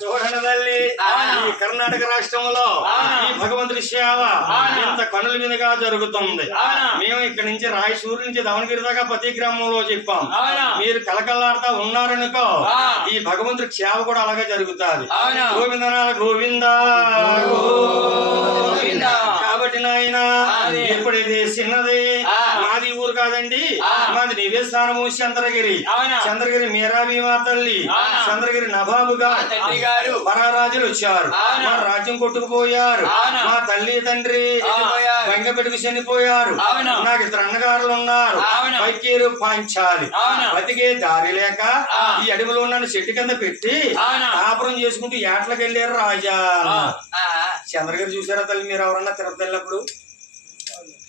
చూడండి తల్లి, ఈ కర్ణాటక రాష్ట్రంలో ఈ భగవంతుడి సేవ ఇంత కనుల మీదుగా జరుగుతుంది. మేము ఇక్కడ నుంచి రాయచూరు నుంచి దావణగిరి దాకా ప్రతి గ్రామంలో చెప్పాం. మీరు కలకల్లాడుతా ఉన్నారనుకో, ఈ భగవంతుడి సేవ కూడా అలాగే జరుగుతుంది. గోవిందనాల గోవింద కాబట్టి నాయన ఎప్పుడైతే చిన్నది మాది ఊరు కాదండి, మాది నివేశానము చంద్రగిరి. చంద్రగిరి మీరాభీమా తల్లి, చంద్రగిరి నవాబు గారు పరారాజులు వచ్చారు, మా రాజ్యం కొట్టుకుపోయారు. మా తల్లి తండ్రి వెంగపెట్టుకు చనిపోయారు. నాకు ఇద్దరు అన్నగారులు ఉన్నారు, పైకేరు పాంచాలి. బతికే దారి లేక ఈ అడవిలో నన్ను చెట్టు కింద పెట్టి కాపురం చేసుకుంటూ ఏట్లకు వెళ్ళారు రాజా. చంద్రగిరి చూసారా తల్లి? మీరు ఎవరన్నా తిరుపతి వెళ్ళినప్పుడు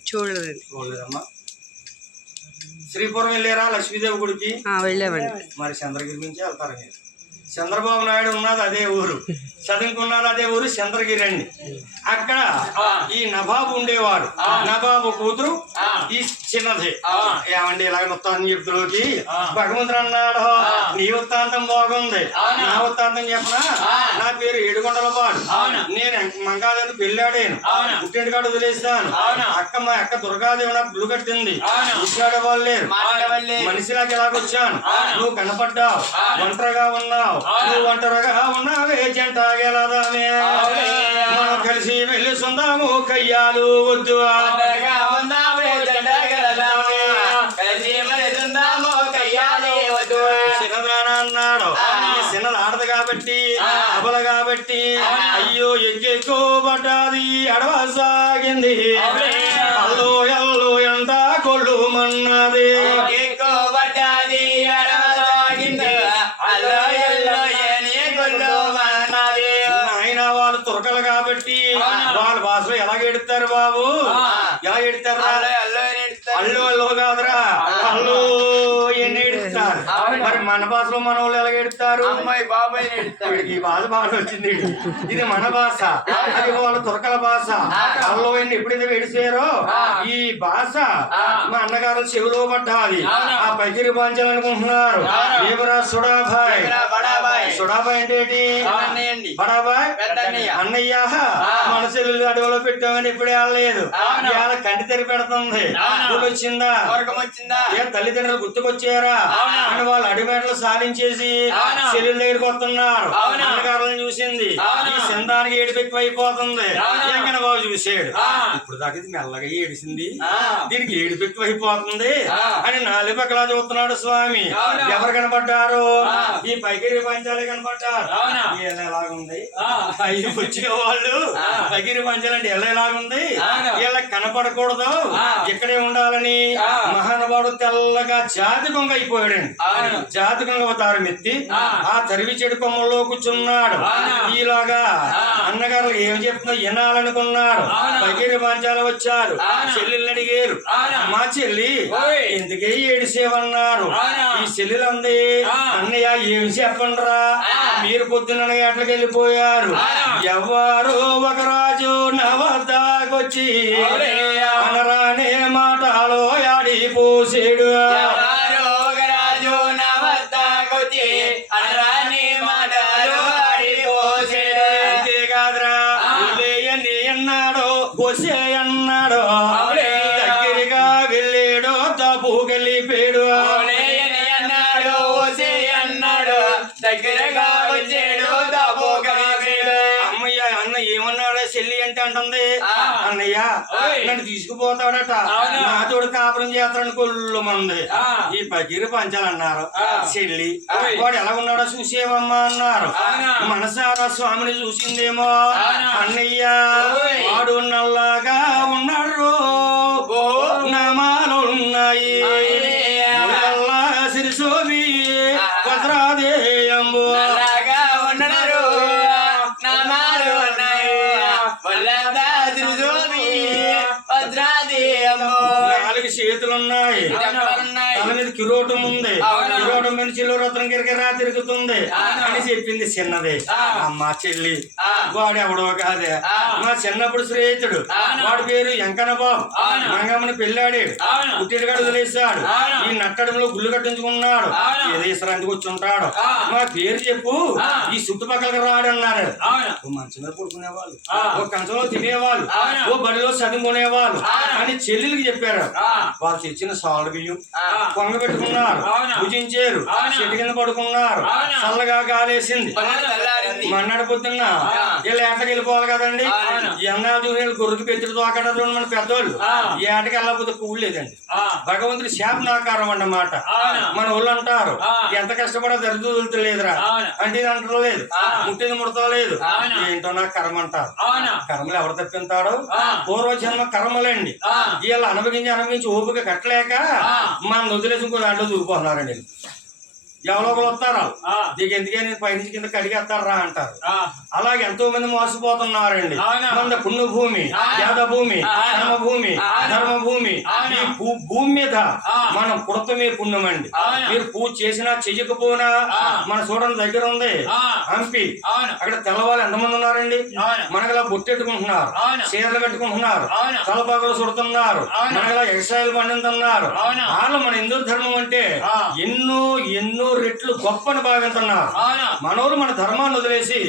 చూడలేదమ్మా? శ్రీపురం వెళ్ళారా లక్ష్మీదేవి గుడికి? వెళ్ళామండి. మరి చంద్రగిరి నుంచి వెళ్తారు మీరు. చంద్రబాబు నాయుడు ఉన్నది అదే ఊరు, చదువుకున్నది అదే ఊరు చంద్రగిరి అండి. అక్కడ ఈ నవాబు ఉండేవాడు, నవాబు కూతురు ఈ చిన్నది. ఏమండి ఇలాగ వస్తాను చెప్తులోకి భగవంతుడు అన్నాడు, నీ వృత్తాంతం బాగుంది, నా వృత్తాంతం చెప్పనా? నా పేరు ఏడుగొండలపాడు, నేను మంగాదేవి పెళ్ళాడాను, పుట్టింటికాడు వదిలేస్తాను. మా అక్క దుర్గాదేవి నాకు గుళ్ళు కట్టింది, ఇంటికాడే వాళ్ళు లేరు, మనిషిలాగా ఇలాగొచ్చాను. నువ్వు కనపడ్డావు, ఒంటరిగా ఉన్నావు, నువ్వు ఒంటరిగా ఉన్నావే జంటగలదామే, మనం కలిసి వెళ్ళి సొందాము కయ్యాలు వద్దు అన్నాడు. చిన్నది ఆడదు కాబట్టి అబల కాబట్టి అయ్యో ఎగ్గెక్కుబడ్డాది అడవసాగింది, అల్లు ఎల్లు ఎంత కొళ్ళు మన్నది. ఆయన వాళ్ళు తురకలు కాబట్టి వాళ్ళ భాషలో ఎలా ఎడతారు బాబు? ఎలా ఎడతారా? అల్లు అల్లు కాదురా, అల్లు ఎన్ని ఎడుస్తారు. మరి మన భాషలో మన వాళ్ళు ఎలా ఎడతారు? ఈ భాష బాగా వచ్చింది, ఇది మన భాష, అది వాళ్ళ తురకల భాష. అల్లు ఎన్ని ఎప్పుడైతే ఎడిసారో ఈ భాష మా అన్నగారు చెవిలో పడ్డాది. ఆ పగిరి పంచాలనుకుంటున్నారు. ఏమరా సుడాబాయ్, సుడాబాయ్ అంటే ఏంటి? బడాబాయ్ అన్నయ్య. మన చెల్లెలు అడవిలో పెట్టామని ఇప్పుడే వెళ్ళలేదు, ఇవాళ కంటి తెరి పెడుతుంది. వచ్చిందా? ఏ తల్లిదండ్రులు గుర్తుకొచ్చారా అని వాళ్ళు అడిమేటలు సాధించేసి చెల్లెల దగ్గరికి వస్తున్నారు. అన్నగారులను చూసింది, ఈ సిందానికి ఏడుపు ఎక్కువ అయిపోతుంది. వెంకన్న బాబు చూసాడు, ఇప్పుడు దాకా ఇది మెల్లగా ఏడిసింది, దీనికి ఏడుపు ఎక్కువ అయిపోతుంది అని నాలుగు పక్కలా చూస్తున్నాడు స్వామి. ఎవరు కనపడ్డారు? ఈ పైకిరి పంచాలే కనపడ్డారు. ఎలాగుంది అయ్యి వచ్చే వాళ్ళు పైకిరి పంచాలంటే ఎలాగుంది, వీళ్ళకి కనపడకూడదు, ఇక్కడే ఉండాలని మహానుభావుడు తెల్లగా జాతి కొంగ అయిపోయాడండి. జాతి కొంగ అవతారం ఎత్తి ఆ తరివి చెడు కొమ్మల్లో కూర్చున్నాడు. ఈలాగా అన్నగారు ఏం చెప్తుందో వినాలనుకున్నాడు. పగిరి పాంచాలు వచ్చారు, చెల్లెల్ని అడిగారు, మా చెల్లి ఎందుకే ఏడిసేవన్నారు. ఈ చెల్లెలంది, అన్నయ్య ఏం చెప్పండిరా, మీరు పొద్దున్న గంటలకు వెళ్ళిపోయారు, ఎవరు ఒక రాజు నా వద్దకొచ్చి అనరానే మాటలో ఆడిపోసాడు. అంతేకాదురా, లేయని అన్నాడు, బొసే అన్నాడు, దగ్గరగా వెళ్ళాడు, తప్పు గెలిపాడు. అమ్మయ్య అన్న ఏమన్నాడు చెల్లి అంటే అంటుంది, అన్నయ్య నన్ను తీసుకుపోతాడట, నాతోడు కాపురం చేస్తాడని కొల్లు మంది. ఈ పగిరి పంచాలన్నారు. చెల్లి వాడు ఎలా ఉన్నాడో చూసేవమ్మా అన్నారు. మనసారా స్వామిని చూసిందేమో. అన్నయ్య వాడు నల్లగా ఉన్నాడు, నామాలున్నాయి, సిరిసోమి భద్రాదేయంబు నాలుగు చేతులున్నాయి, తల మీద కిరోటం ఉంది, కిరోటం మీద చిల్లరత్నం గిరగిరా తిరుగుతుంది అని చెప్పింది చిన్నది. అమ్మా చెల్లి వాడు ఎవడో కాదే, మా చిన్నప్పుడు స్నేహితుడు, వాడి పేరు వెంకన్న బాబు. మంగమ్మని పెళ్ళాడాడు, పుట్టినగాడు వదిలేశాడు, ఈ నట్టడంలో గుళ్ళు కట్టించుకున్నాడు, ఏదో ఇసరాంటికి వచ్చి ఉంటాడు. మా పేరు చెప్పు, ఈ చుట్టుపక్కలకి రాడన్నారు. ఓ మంచం మీద పడుకునేవాళ్ళు, ఓ కంచంలో తినేవాళ్ళు, ఓ బడిలో చదువుకునేవాళ్ళు అని చెల్లెలకి చెప్పారు. వాళ్ళు తెచ్చిన సాల్ట్ బియ్యం పొంగ పెట్టుకున్నారు, భుజించారు, చెట్టు కింద పడుకున్నారు. చల్లగా గాలేసింది. మన్నాడు పొద్దున్న వీళ్ళు ఏటకి వెళ్ళిపోవాలి కదండి. ఎన్నాళ్ళు చూసి గొర్రెకి పెద్దలు తోకడ చూడండి మన పెద్దోళ్ళు. ఈ ఏటకి వెళ్ళకపోతే పువ్వు లేదండి. భగవంతుడి శాపనాకారం అన్నమాట. మన వాళ్ళు అంటారు ఎంత కష్టపడా దరిద్రులేదురా అంటే ఇది అంటలేదు, ముట్టిది ముడతలేదు. ఏంటో నాకు కర్మ అంటారు. కర్మలు ఎవరు తప్పింతాడో పూర్వజన్మ కర్మలండి. వీళ్ళు అనుభవించి ఓపిక కట్టలేక మన వదిలేసి ఇంకో దాంట్లో దూరిపోతున్నారండి. ఎవరో ఒకరు వస్తారు, దీనికి ఎందుకే నేను పైనుంచి కింద కడిగేస్తారా అంటారు. అలాగే ఎంతో మంది మోసపోతున్నారండి. మన పుణ్యభూమి, యాదభూమి, కర్మభూమి, ధర్మభూమి, ఈ భూమి మీద మనం పుడతమే పుణ్యం అండి. మీరు పూజ చేసినా చెయ్యకపోయినా మన చూడడం దగ్గర ఉంది హంపి. అక్కడ తెల్లవాళ్ళు ఎంతమంది ఉన్నారండి. మనకలా బొట్టెట్టుకుంటున్నారు, చీరలు కట్టుకుంటున్నారు, తలపాకులు చుడుతున్నారు, మనకలా ఎగసాయిలు పండుతున్నారు. వాళ్ళు మన హిందూ ధర్మం అంటే ఎన్నో ఎన్నో రెట్లు గొప్పని భావిస్తున్నారు. మనోరు మన ధర్మాన్ని వదిలేసి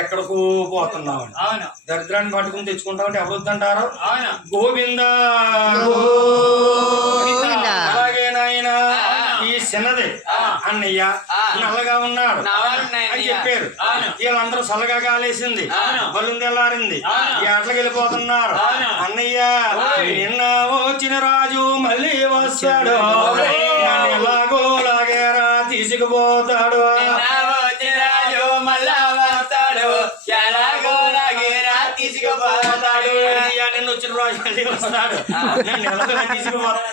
ఎక్కడికో పోతున్నాం. దరిద్రాన్ని పట్టుకుని తెచ్చుకుంటామంటే ఎవరు వద్దంటారు. గోవింద అలాగే నాయన ఈ చిన్నదే అన్నయ్య నల్లగా ఉన్నాడు అని చెప్పారు. వీళ్ళందరూ చల్లగా కాలేసింది, బలు తెల్లారింది, ఏట్లకి వెళ్ళిపోతున్నారు. అన్నయ్య నిన్న వచ్చిన రాజు మళ్ళీ వస్తాడు, ఎలాగో లాగేరా తీసుకుపోతాడు. మళ్ళా వస్తాడు, ఎలాగో లాగేరా తీసుకుపోతాడు. నిన్న వచ్చిన రాజు మళ్ళీ వస్తాడు, నన్ను ఎలాగో తీసుకుపోతాడు.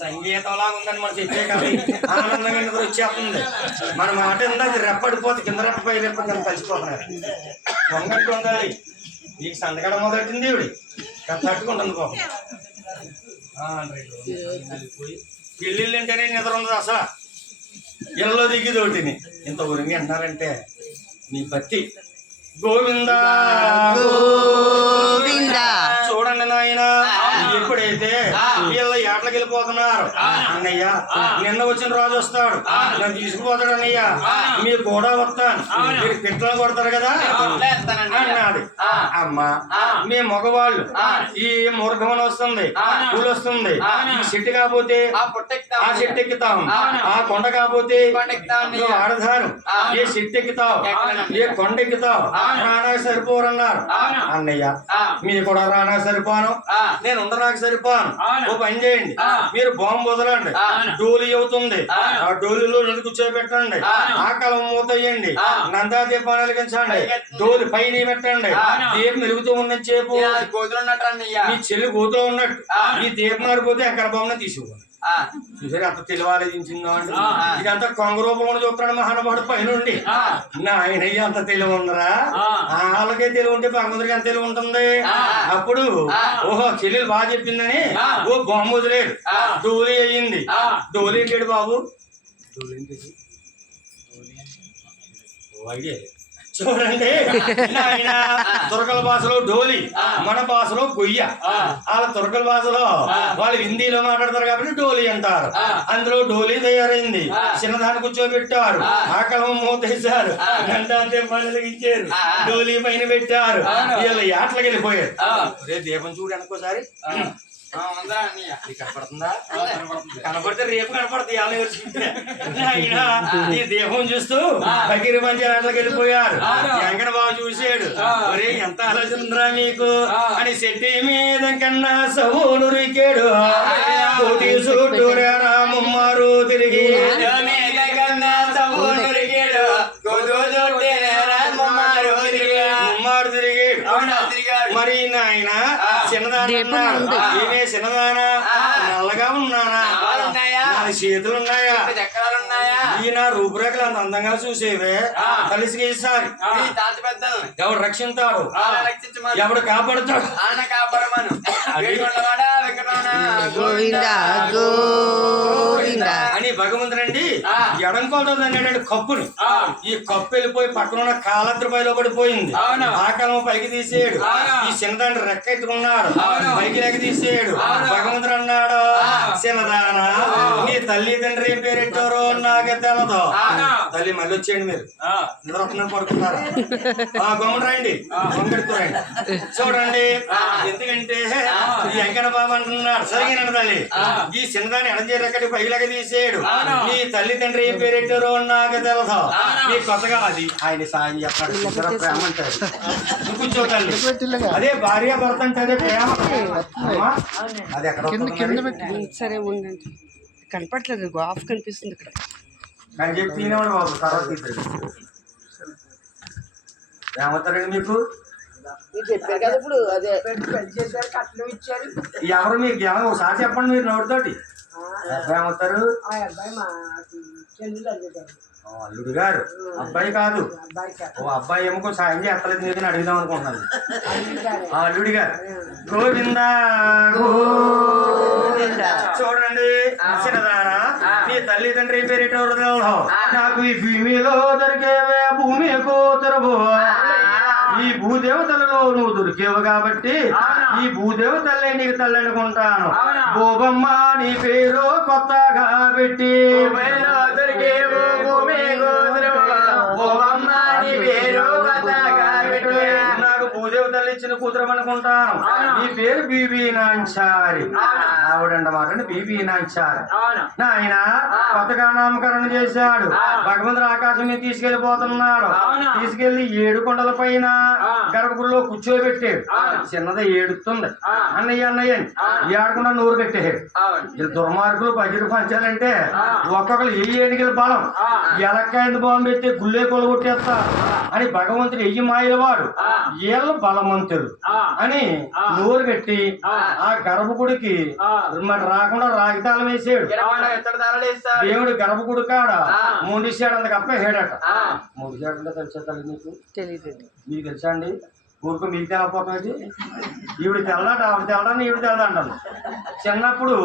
సంగీతంలా ఉందని మనం చెప్పే కానీ ఆనందంగా నిద్ర వచ్చేస్తుంది. మన మాట ఇందాక రెప్పడిపోతే కింద రెప్ప పై రెప్ప కింద కలిసిపోతున్నారు. దొంగట్టు ఉండాలి. నీకు సందగడ మొదలెట్టింది ఇవిడి తట్టుకుంటుంది పాపం. పెళ్ళిళ్ళు అంటేనే నిద్ర ఉండదు అసలు. ఇళ్ళలో దిగి తోటిని ఇంత ఊరింగి అంటున్నారంటే నీ భక్తి. గోవింద చూడండి నాయన, ఎప్పుడైతే వీళ్ళ ఏట్లకి వెళ్ళిపోతున్నారు. అన్నయ్య నిన్న వచ్చిన రాజు వస్తాడు, నన్ను తీసుకుపోతాడు. అన్నయ్య మీరు కూడా వస్తాను, మీరు పిట్టలు కొడతారు కదా అన్నాడు. అమ్మ మీ మగవాళ్ళు ఈ మురగమని వస్తుంది, పూలు వస్తుంది, ఈ చెట్టు కాకపోతే ఆ చెట్టు ఎక్కుతాం, ఆ కొండ కాకపోతే నువ్వు ఆడదారు ఏ చెట్టు ఎక్కుతావు, ఏ కొండ ఎక్కుతావు, రానా సరిపోరన్నారు. అన్నయ్య మీరు కూడా రానా సరిపోను, నేను ఉండడానికి సరిపోను. ఓ పని చేయండి, మీరు బాంబు వదలండి, డోలి అవుతుంది, ఆ డోలిలో నన్ను కూర్చోబెట్టండి, ఆకలం మూతయ్యండి, నందా దీపాన్ని వెలిగించండి, డోలి పైన పెట్టండి, దీపం వెలుగుతూ ఉన్నది చేపు మీ చెల్లి కూతురు ఉన్నట్టు. ఈ దీపం మారిపోతే అక్కడ బొమ్మను తీసుకోండి. చూసారు అంత తెలివాలోచించిందో అండి. ఇదంతా కొంగ రూపంలో చూస్తున్నాడు మహానుభావుడు పైనుండి. నాయనయ్య అంత తెలివి ఉందరా, వాళ్ళకే తెలివి ఉంటే భగవంతుడికి ఎంత తెలివి ఉంటుంది. అప్పుడు ఓహో చెల్లెలు బాగా చెప్పిందని ఓ బొమ్మ వదిలేడు, డోలీ అయ్యింది. డోలీ ఏంటాడు బాబు, చూడండి నాయన తురకల భాషలో డోలి, మన భాషలో గొయ్య. వాళ్ళ తురకల భాషలో వాళ్ళు హిందీలో మాట్లాడతారు కాబట్టి డోలి అంటారు. అందులో డోలి తయారైంది, చిన్నదాన్ని కూర్చోబెట్టారు, ఆకలం మూతేశారు, గంటే పనులు ఇచ్చారు, డోలి పైన పెట్టారు, వీళ్ళు ఏట్లకి వెళ్ళిపోయారు. రేపు దీపం చూడు అనుకోసారి కనపడుతుందా, కనపడితే రేపు కనపడుతుంది. అయినా ఈ దీపం చూస్తూ బకీరి పంచాయతీకి వెళ్ళిపోయారు. వెంకట బాబు చూసాడు, ఒరే ఎంత ఆలోచన ఉందిరా మీకు అని చెట్టు మీద కన్నా సవులు రికాడు. కోటి చుట్టూ ముమ్మారు తిరిగి ముమ్మారు తిరిగాడు. మరి నాయన చిన్నదానా, ఏమే చిన్నదానా, నల్లగా ఉన్నానా, నాలుగు చేతులు ఉన్నాయా, ఈయన రూపురేఖలు అంత అందంగా చూసేవే కలిసి ఈసారి ఎవడు రక్షించాడు, ఎవడు కాపాడుతాడు. గోవింద గోవింద అని భగవంతుడండి ఎడంకోవడం అన్నాడు కప్పుని. ఈ కప్పు వెళ్ళిపోయి పక్కన ఉన్న కాలద్రపైలో పడిపోయింది. ఆకాలం పైకి తీసేయడు. ఈ చిన్నదాన్ని రెక్క ఎత్తుకున్నాడు, పైకి లెక్క తీసేయడు. భగవంతుడు అన్నాడు, చిన్నదానా నీ తల్లి తండ్రి ఏం పేరెట్టారో నాకే తెలదు. తల్లి మళ్ళీ వచ్చేయండి, మీరు నిద్ర పడుకున్నారా? గొమ్మడు రండి, గొమ్మెడుకోరండి. చూడండి, ఎందుకంటే ఈ వెంకట బాబు అంటున్నాడు సరిగినండి తల్లి. ఈ చిన్నదాన్ని ఎడచేరక్కడి పైలాగా తీసేయడు. నీ తల్లి తండ్రి ఏం పేరెట్టారో నాకే తెలదు. నీ కొత్తగా అది ఆయన సాయం చెప్పాడు. ప్రేమ అంటారు కూర్చో తల్లి. అదే భార్య భర్త అంటే అదే ప్రేమ. అది ఎక్కడ సరే ఉండండి, కనపట్లేదు, ఆఫ్ కనిపిస్తుంది ఇక్కడ. కానీ చెప్పి తినేవాడు బాబు, తర్వాత తీసాడు. ఏమవుతారండి మీకు? చెప్పారు కదా ఇప్పుడు, అదే ఎవరు మీకు ఎవరు ఒకసారి చెప్పండి మీరు నోటితోటి. ఏమవుతారు? అల్లుడు గారు. అబ్బాయి కాదు, ఓ అబ్బాయి ఏమో సాయం చేస్తలేదు నీకు అడుగుదాం అనుకుంటున్నాను. అల్లుడి గారు. గోవిందా చూడండి, చిన్నదానా నీ తల్లిదండ్రి పేరిటెవరు తెలవు. నాకు ఈ భూమిలో దొరికే భూమి కూతురు. ఈ భూదేవతలలో నువ్వు దొరికేవు కాబట్టి ఈ భూదేవతల్లే నీకు తల్లి అనుకుంటాను. బోబమ్మ నీ పేరు కొత్తగా పెట్టి దొరికేవు భూమి కూతురు. బోబమ్మ నీ పేరు కొత్తగా పెట్టి నాకు భూదేవతల్లి ఇచ్చిన కూతురు అనుకుంటాను. నీ పేరు బీబీ నాంచారి. ఆవిడంటమాట బీబీ నాంచారి. నాయన కొత్తగా నామకరణం చేశాడు. భగవంతుడు ఆకాశం మీద తీసుకెళ్లిపోతున్నాడు. తీసుకెళ్లి 7 కొండల పైన గర్భగుడిలో కూర్చోబెట్టాడు. చిన్నది ఏడుతుంది, అన్నయ్య అన్నయ్య అని ఏడకుండా నోరు కట్టేశాడు. దుర్మార్గులు బజరు పంచాలంటే ఒక్కొక్కరు ఏనుగుల బలం ఎలక్కాయ బాంబు పెట్టి గుళ్ళే కొలగొట్టేస్తా అని భగవంతుడు ఎయ్యి మాయల వాడు, వీళ్ళు బలవంతుడు అని నోరు కట్టి ఆ గర్భగుడికి మరి రాకుండా రాగితాళం వేసాడు. దేవుడు గర్భగుడి కాడ మూడిసాడు, అంత కప్పేసాడట. మూడిసాడంటే తెలుసా తల్లి నీకు? తెలియదు. మీకు తెలుసా అండి? ఊరుకు మీకు తెలపోతుంది. ఈవిడ తెల్లట, ఆవిడ తెల్లడని ఈవిడ తెల్లద అంటాను. చిన్నప్పుడు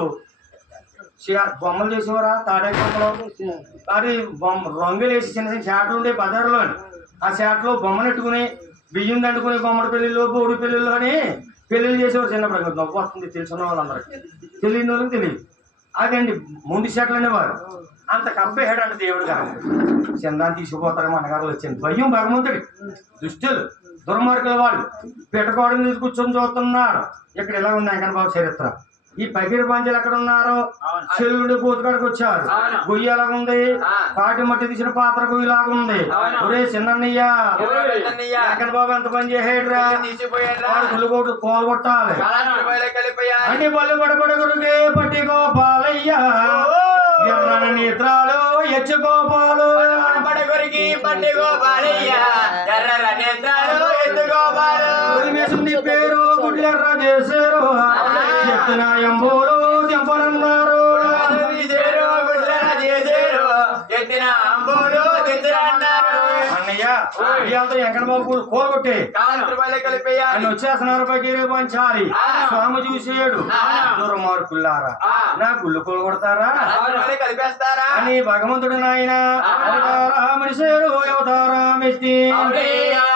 బొమ్మలు చేసేవారా తాడే బొమ్మలు, అది రంగులు వేసి చిన్న చిన్న చేటలు ఉండే బజార్లో. ఆ చేటలో బొమ్మను ఎట్టుకుని బియ్యం దండుకుని బొమ్మడి పెళ్లిలో బోడి పెళ్లిలోని పెళ్లిళ్ళు చేసేవారు. చిన్నప్పుడు నవ్వు వస్తుంది తెలుసున్న వాళ్ళందరికీ, తెలియని వాళ్ళకి తెలియదు. అదండి ముండి చేటలు అనేవారు. అంత కప్పేసాడంట దేవుడు గారు. చందాన్ని తీసుకుపోతారేమో అన్నగారు వచ్చింది భయం భగవంతుడి. దుష్టులు దుర్మార్గుల వాళ్ళు పిట్టకోడని మీద కూర్చొని చూస్తున్నాడు. ఇక్కడ ఇలా ఉంది వెంకన్న బాబు చరిత్ర. ఈ పగిరి పంచాలు ఎక్కడ ఉన్నారు? చెల్లుడి కూతుకాడికి వచ్చారు. గొయ్యి ఎలాగుంది? కాటి మట్టి తీసిన పాత్ర గొయ్యిలాగా ఉంది. ఒరే చిన్నయ్య, వెంకన్న బాబు ఎంత పని చేసేడురా, గుళ్ళు కొట్టు కోలు కొట్టాలి అంటే బల్లి పడబడుగురుకే పట్టి గోపాలయ్య ఎర్రని నేత్రాలు ఎచ్చుకోపాలు పడగొరికి పట్టి గోపాలయ్య ఎర్ర నేత్రాలు ఎత్తుకోపాలు నీ పేరు గుడ్లెర్ర చేశారు. ఎత్తున ఎంబోలు తెంపనన్నారు. అన్నయ్య ఇవాళతో వెంకట బాబు కోరగొట్టే అని వచ్చేస్తున్నారు. పగిరి పంచాలి. స్వామి చూసాడు. దుర్మార్గులారా నా గుళ్ళు కోలగొడతారా అని భగవంతుడు నాయన మనిషేరు అవతారం ఎత్తి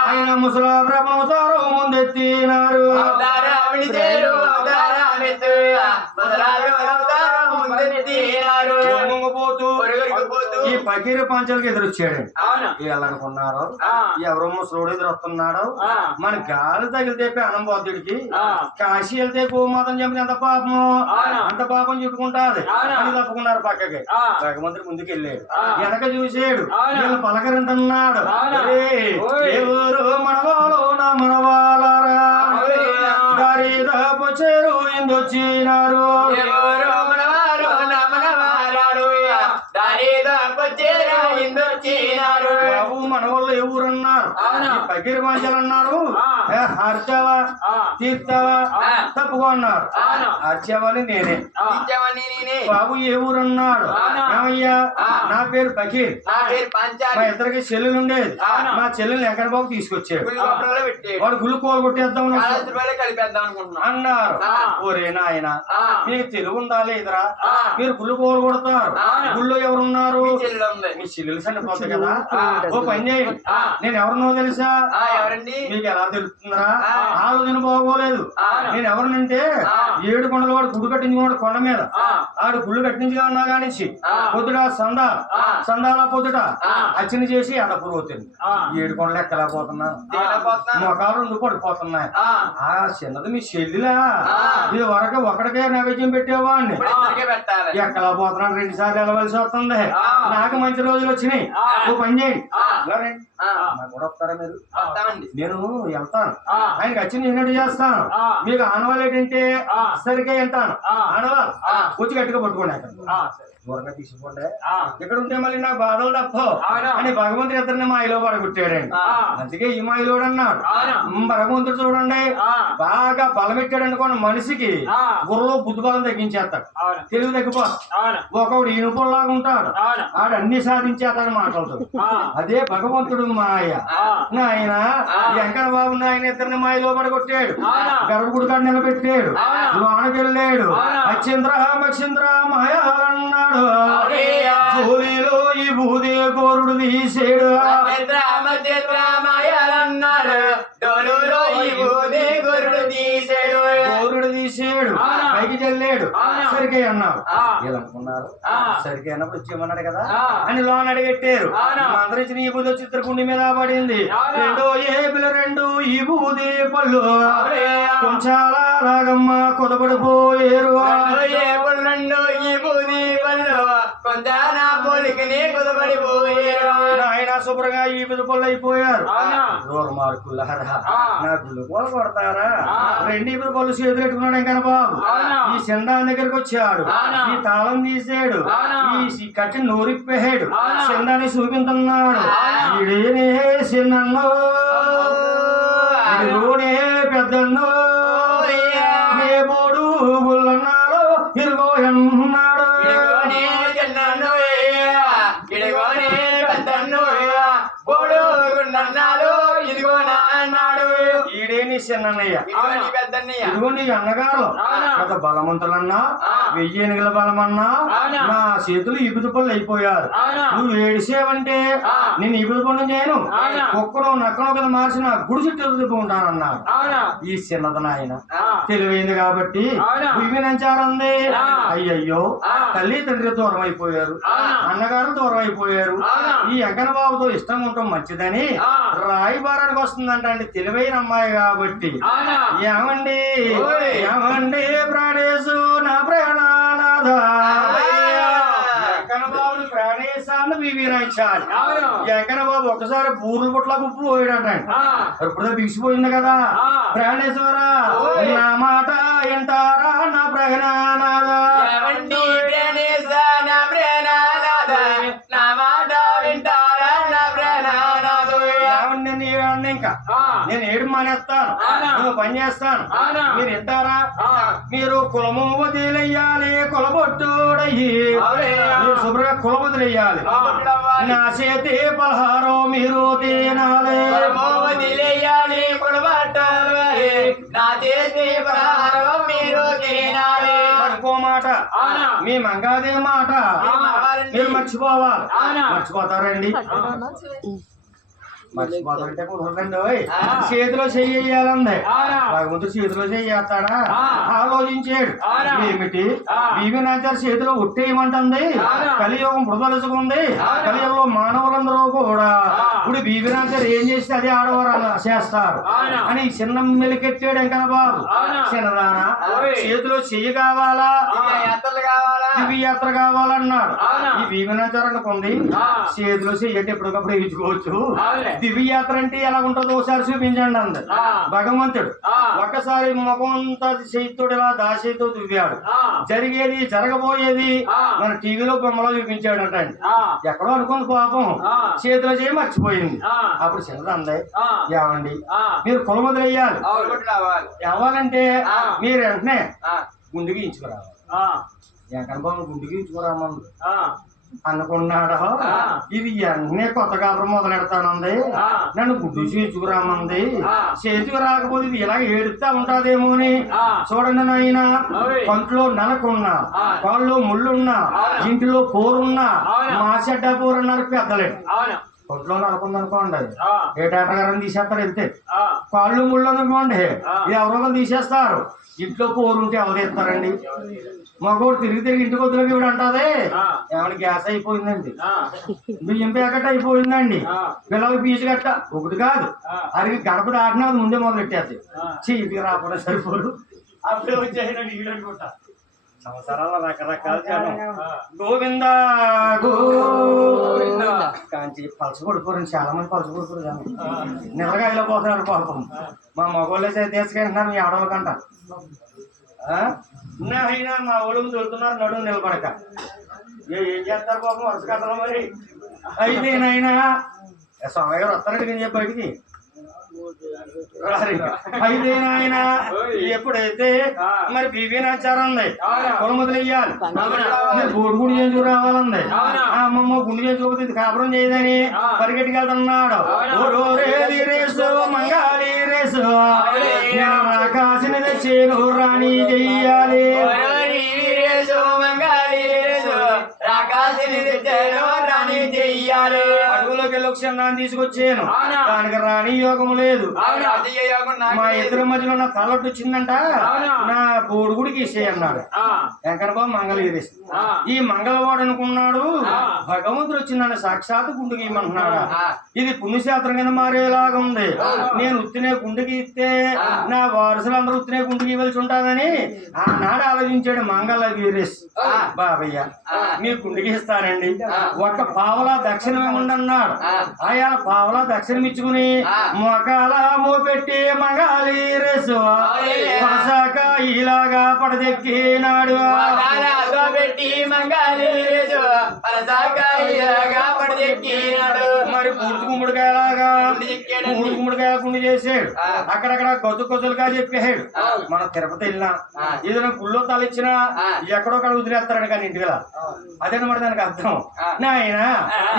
ఆయన ముసలా బ్రహ్మవతారం ముందెత్తినారు. ఈ పకీరు పంచాలకి ఎదురొచ్చాడు. వీళ్ళనుకున్నారు ఎవరో ముసలోడు ఎదురొస్తున్నాడు, మన గాలి తగిలితే అన్నం పోతుడికి. కాశీ వెళ్తే గోమాతం చెప్పిన ఎంత పాపము, అంత పాపం చెప్పుకుంటాది అని తప్పుకున్నారు పక్కకి. భగవంతుడు ముందుకు వెళ్ళాడు, వెనక చూసాడు. వీళ్ళు పలకరింటున్నాడు. ఎవరు మనవాళ్ళు నా మనవాళ్ళరా వచ్చారు ఇందొచ్చినారు. బాబు మన వాళ్ళు ఎవరన్నారు? పగిరి పంచాలు అన్నారు. అర్చావా ఆ. తీర్చావా ఆ. తప్పుగా అన్నారు అవును. అర్చావని నేనే ఇచ్చావని నేనే. బాబు ఏ ఊరు అన్నాడు అవును. ఏమయ్యా ఆ. నా పేరు బకీర్ నా పేరు మా పంచాలి. ఇద్దరికి చెల్లెలు ఉండేది అవును. మా చెల్లెల్ని వెంకట బాబు తీసుకొచ్చాడు గుడి గోపురంలో పెట్టాడు. వాడు గుళ్ళు కూర కొట్టేద్దాం కాళహస్తి రూపాయలు కలిపేద్దాం అనుకుంటున్నాం. అన్నారు ఆ. ఓరే నాయన ఆ. మీకు తెలుగు ఉందా లేదురా ఆ. మీరు గుళ్ళు కూర కొడతారు అవును. గుళ్ళో ఎవరున్నారు మీ చెల్లెలు ఉంది. మీ చెల్లెలు చనిపోతాయి కదా ఆ. ఓ పని చేయండి ఆ. నేను ఎవరినో తెలుసా ఎవరండి? మీకు ఎలా తెలుస్తుందిరా ఆ. ఆ రోజున బాగోలేదు అవును. నేను ఎవరినంటే ఆ. 7 కొండల వాడు గుడి కట్టించుకున్నాడు కొండ మీద ఆ. ఆడు గుళ్ళు కట్టించుగా ఉన్నా కానించి ఆ. పొద్దుట ఆ. సందాల పొద్దుట ఆ. అచ్చిన చేసి అడపురు అవుతుంది ఆ. 7 కొండలు ఎక్కలేకపోతున్నా దిగలేకపోతున్నాను. మొఖాలు 2 పడిపోతున్నాయి ఆ. ఆ చిన్నది మీ చెల్లిలా ఆ. ఇది వరకు ఒకడికే నైవేద్యం పెట్టేవాడిని ఇప్పుడు ఇద్దరికే పెట్టాలి. ఎక్కలా పోతున్నాడు 2 సార్లు వెళ్ళవలసి వస్తుంది ఆ. నాకు మంచి రోజులు వచ్చినాయి ఆ. ఓ పని చేయండి ఆ. ఇలా రండి. ఆ. నాకు కూడా వస్తారా మీరు వస్తామండి. నేను వెళ్తాను ఆ. ఆయనకి వచ్చి నేను చేస్తాను ఆ. మీకు ఆనవాళ్ళు ఏంటంటే ఆ. సరిగ్గా వెళ్తాను ఆ. ఆనవాళ్ళు ఆ. వచ్చి గట్టిగా పట్టుకోండి అక్కడ ఆ, సరే. దూరంగా తీసుకోండి ఆ. ఇక్కడ ఉంటే మళ్ళీ నాకు బాధలు తప్ప అవునా. అని భగవంతుడు ఇద్దరిని మాయలో పడగొట్టాడండి ఆ. అందుకే ఈ మాయలోడు అన్నాడు అవునా. భగవంతుడు చూడండి ఆ. బాగా బలమెట్టాడు అనుకోండి మనిషికి ఆ. బుర్రలో బుద్ధి బలం తగ్గించేస్తాడు అవును. తెలుగు తగ్గిపో అవును. ఒకడు ఈనుపుల్లాగా ఉంటాడు అవును. ఆడు అన్ని సాధించేస్తాడని మాట్లాడుతాడు ఆ. అదే భగవంతుడు మాయ ఆ. నాయన ఆ. వెంకట బాబు నాయన ఇద్దరిని మాయలో పడగొట్టాడు అవునా. గర్భగుడి కాడ నిలబెట్టాడు అవునా. లోనకెళ్ళాడు అవునా. అచ్చింద్ర మక్షింద్ర మాయాలన్నాడు అవునయ్యా. జోలిలో ఈ భూదే కోరుడు తీసేడు మధ్యత్ర మాయాలన్నారు. డోలులో ఈ ఊది గురుడు తీసాడు. కోరుడు తీసేడు అవునా. పైకి చెల్లాడు అవునా. సరికే అన్నారు ఆ. వీళ్ళనుకున్నారు ఆ. సరికే అన్నప్పుడు వచ్చేయమన్నాడు కదా ఆ. అని లోన అడిగెట్టారు అవునా. అందరూ ఇచ్చిన ఈ బూది చిత్రకుండి మీద పడింది అవునా. 2 ఏబులు 2 ఈ బూది పళ్ళు అవునయ్యా. కొంచాల రాగమ్మ కొదపడిపోయేరు రెండు ఈ బూది పళ్ళు కొంచెం నా పోలికని కుదపడిపోయారు. ఆయన శుభ్రంగా ఈ బుద్ధి పళ్ళు అయిపోయారు అవునా. మార్కులారా ఆ. నా గుళ్ళు కూడా కొడతారా ఆ. 2 ఇప్పుడు పళ్ళు చేతులు పెట్టుకున్నాడు ఇంకా బాబు అవునా. ఈ సిందాన్ దగ్గరికి వచ్చాడు అవునా. ఈ తాళం తీసాడు అవునా. ఈ కట్టి నోరిప్పేహాడు అవునా. సిందాన్ని చూపించున్నాడు అవునా. ఇడేనే చిన్నన్నో ఇదిగోనే పెద్దన్నో నే మూడు గుళ్ళన్నాడు ఇరుగో అన్నాడు ఇదిగోనే చిన్నన్ను ఇదిగోనే పెద్దన్ను బోడు గుండన్నాడు. ఇదిగో నా అన్నాడు. ఈడేని చిన్నన్నయ్య ఇదిగోని పెద్దన్నయ్య. ఇదిగో నీ అన్నగారు అవునా. ఒక బలవంతులన్నా ఆ. 1000 ఏనుగుల బలమన్నా అవునా. నా చేతులు ఇబుదు పళ్ళు అయిపోయారు అవునా. నువ్వు ఏడిసేవంటే ఆ. నేను ఇబుదు పళ్ళు చేయను అవునా. కుక్కను నక్కను కదా మార్చి నా గుడి చుట్టూ తిప్పుకుంటానన్నారు అవునా. ఈ చిన్నది నాయన ఆ. తెలివైంది కాబట్టి అవునా. వినంచారంది ఆ. అయ్యయ్యో ఆ. తల్లి తండ్రి దూరం అయిపోయారు అవునా. అన్నగారు దూరం అయిపోయారు అవునా. ఈ వెంకన్న బాబుతో ఇష్టం ఉండటం మంచిదని ఆ. రాయబారానికి వస్తుందంట అండి తెలివైన అమ్మాయి కాబట్టి అవునా. ఏమండి ఓయ్. ఏమండి ప్రాణేశు నా ప్రాణనాథ అయ్యా. వెంకన్న బాబుని ప్రాణేశాన్ని వివరించాలి అవును. వెంకన్న బాబు ఒకసారి బూర్లు పుట్ల గుప్పు పోయాడంట ఆ. ఇప్పుడు బిగిసిపోయింది కదా ఆ. ప్రాణేశ్వరా ఓయ్. నా మాట ఎంటారా నా ప్రాణనాథ ఏమండి ప్రణేశ నా ప్రేణనాథ. నా మాట వింటారా నా ప్రేణనాథ. ఏమండి నేను ఇంకా ఆ. నేను ఏడు మానేస్తాను అవునా. నేను పని చేస్తాను అవునా. మీరు వింటారా ఆ. మీరు కులము వదిలేయాలి కులబొట్టుడయ్యి అవునయ్యా. మీరు శుభ్రంగా కులం వదిలేయాలి ఆ. నా చేతి పలహారం మీరు తినాలి వదిలేయాలి కొడబట్టాలి. నా చేతి ప్రహారం మీరు తినాలి. ఇంకో మాట అవునా. మీ మంగాదే మాట అవునా. మీరు మర్చిపోవాలి అవునా. మర్చిపోతారండి మర్చిపోతారంటే కుదరదండి ఓయ్. ఆ. చేతిలో చెయ్యాలంది అవునా. భగవంతుడు చేతిలో చెయ్యేస్తాడా ఆ. ఆలోచించాడు అవునా. ఏమిటి ఆ. బీవీనాచారి చేతిలో ఒట్టేయమంటుంది అవునా. కలియుగం బృదలుచుకుంది అవునా. కలియుగంలో మానవులందరూ కూడా ఆ. ఇప్పుడు బీవీనాచారి ఏం చేస్తే అదే ఆడవారు అలా చేస్తారు అవునా. అని చిన్న మెలికెట్టాడు ఇంకా బాబు అవునా. చిన్నదానా ఓయ్. చేతిలో చెయ్యి కావాలా ఇంకా యాత్రలు కావాలా? దివ్య యాత్ర కావాలన్నాడు అవునా. ఈ బీవీనాచారం అనుకుంది ఆ. చేతిలో చెయ్యటి ఎప్పటికప్పుడు వేయించుకోవచ్చు అవునులే. దివ్య యాత్ర అంటే ఎలా ఉంటుందో ఒకసారి చూపించండి అంది ఆ. భగవంతుడు ఆ. ఒక్కసారి ముఖం అంతా చేతితోడు ఇలా దాచేతో దువ్వాడు ఆ. జరిగేది జరగబోయేది ఆ. మన టీవీలో బొమ్మలో చూపించాడు అంటండి ఆ. ఎక్కడో అనుకుంది పాపం ఆ. చేతిలో చేయి మర్చిపోయింది అయిపోయింది. అప్పుడు చిన్నది అంది, ఏమండి మీరు కులం వదిలేయాలి, ఎవ్వాలంటే మీరు వెంటనే గుండు గీయించుకురావాలి. వెంకటబాబు గుండు గీయించుకురామంది అనుకున్నాడు. ఇది వెంటనే కొత్త కాపురం మొదలెడతానంది, నన్ను గుడ్డు చేయించుకురామంది. చేతికి రాకపోతే ఇది ఇలా ఏడుస్తా ఉంటాదేమో అని. చూడండి నాయన, పంటలో నలకున్నా, కాళ్ళు ముళ్ళున్నా, ఇంటిలో పోరున్నా, మా చెడ్డ పోరున్నారు పెద్దలే. కొట్లో నలుకుందనుకోండి, ఏ డాక్టర్ గారిని తీసేస్తారు. వెళ్తే కాళ్ళు ముళ్ళు అనుకోండి, ఇది ఎవరో తీసేస్తారు. ఇంట్లో పోరుంటే ఎవరు తీస్తారండి? మగోడు తిరిగి తిరిగి ఇంటికి వద్దులకి ఇవి అంటాదే, ఏమైనా గ్యాస్ అయిపోయిందండి, బియ్యం ప్యాకెట్ అయిపోయిందండి, పిల్లలకి పీచు గట్ట ఒకటి కాదు, అది గడప దాటినా ముందే మొదలెట్టేది. చీటికి రాకుండా సరిపోదు. అప్పుడే వచ్చేసిన నీళ్ళు అనుకుంటా. సంవత్సరాల రకరకాల జనం గోవింద గోవింద కాంచి పలస పడిపోరండి. చాలా మంది పలస పడిపోరు జనం, నిలగా ఇలా పోతున్నారు పాపం. మా మగవాళ్ళే తీసుకెళ్తున్నారు, మీ ఆడవాళ్ళకంట. అయినా మా ఒడుగు దొరుకుతున్నారు నడుము నిలబడక. ఏం చేస్తారు పాపం వరుస కథలు మరి. అయితేనైనా స్వామి గారు వస్తారండి నేను చెప్పి బయటికి. అయితే నాయన ఎప్పుడైతే మరి బీబీనాచారం ఉంది, కులం వదిలేయాలి, బోడు గుడి చేసి రావాలంది. అమ్మమ్మ గుండు చేసుకోకపోతే ఇది కాపురం చేయదని పరిగెట్టుకు వెళ్తున్నాడు. రేసు మంగాళి రేసు కాసిన తెచ్చేను రాణి చెయ్యాలి. అడుగులోకి క్షణాన్ని తీసుకొచ్చాను, దానికి రాణి యోగము లేదు. మా ఇద్దరి మధ్యలో నా తలొట్టు వచ్చిందంట, నా బోడుగుడికి ఇచ్చే అన్నాడు. వెంకటబాబు మంగళగిరేసి ఈ మంగళవాడు అనుకున్నాడు, భగవంతుడు వచ్చిందని సాక్షాత్ గుండుకి ఇమ్మంటున్నాడు. ఇది పుణ్యశాస్త్రం కింద మారేలాగా ఉంది. నేను ఉత్తినే గుండుకి ఇస్తే నా వారసులందరూ ఉత్తినే గుండుకి ఇవ్వాల్సి ఉంటాదని ఆనాడు ఆలోచించాడు మంగళగిరేసి. బాబయ్య మీ గుండుకి ఇస్తానండి, ఒక్క పావలా దక్షిణం ఇవ్వండి అన్నాడు. ఆయా పావలా దక్షిణం ఇచ్చుకుని మొకాల మోపెట్టి మంగాళి రేసు పసాక ఇలాగా పడదెక్కినాడు. మరి పూర్తి గుమ్మడికాయలాగా మూడు గుమ్మడికాయ గుండు చేసాడు. అక్కడక్కడ కొద్ది కొద్దులుగా చెప్పాడు. మనం తిరుపతి వెళ్ళినా ఏదైనా గుళ్ళో తలెచ్చినా ఎక్కడో అక్కడ వదిలేస్తాడు కానీ ఇంటికి. అదేనమాట దానికి అర్థం. నాయన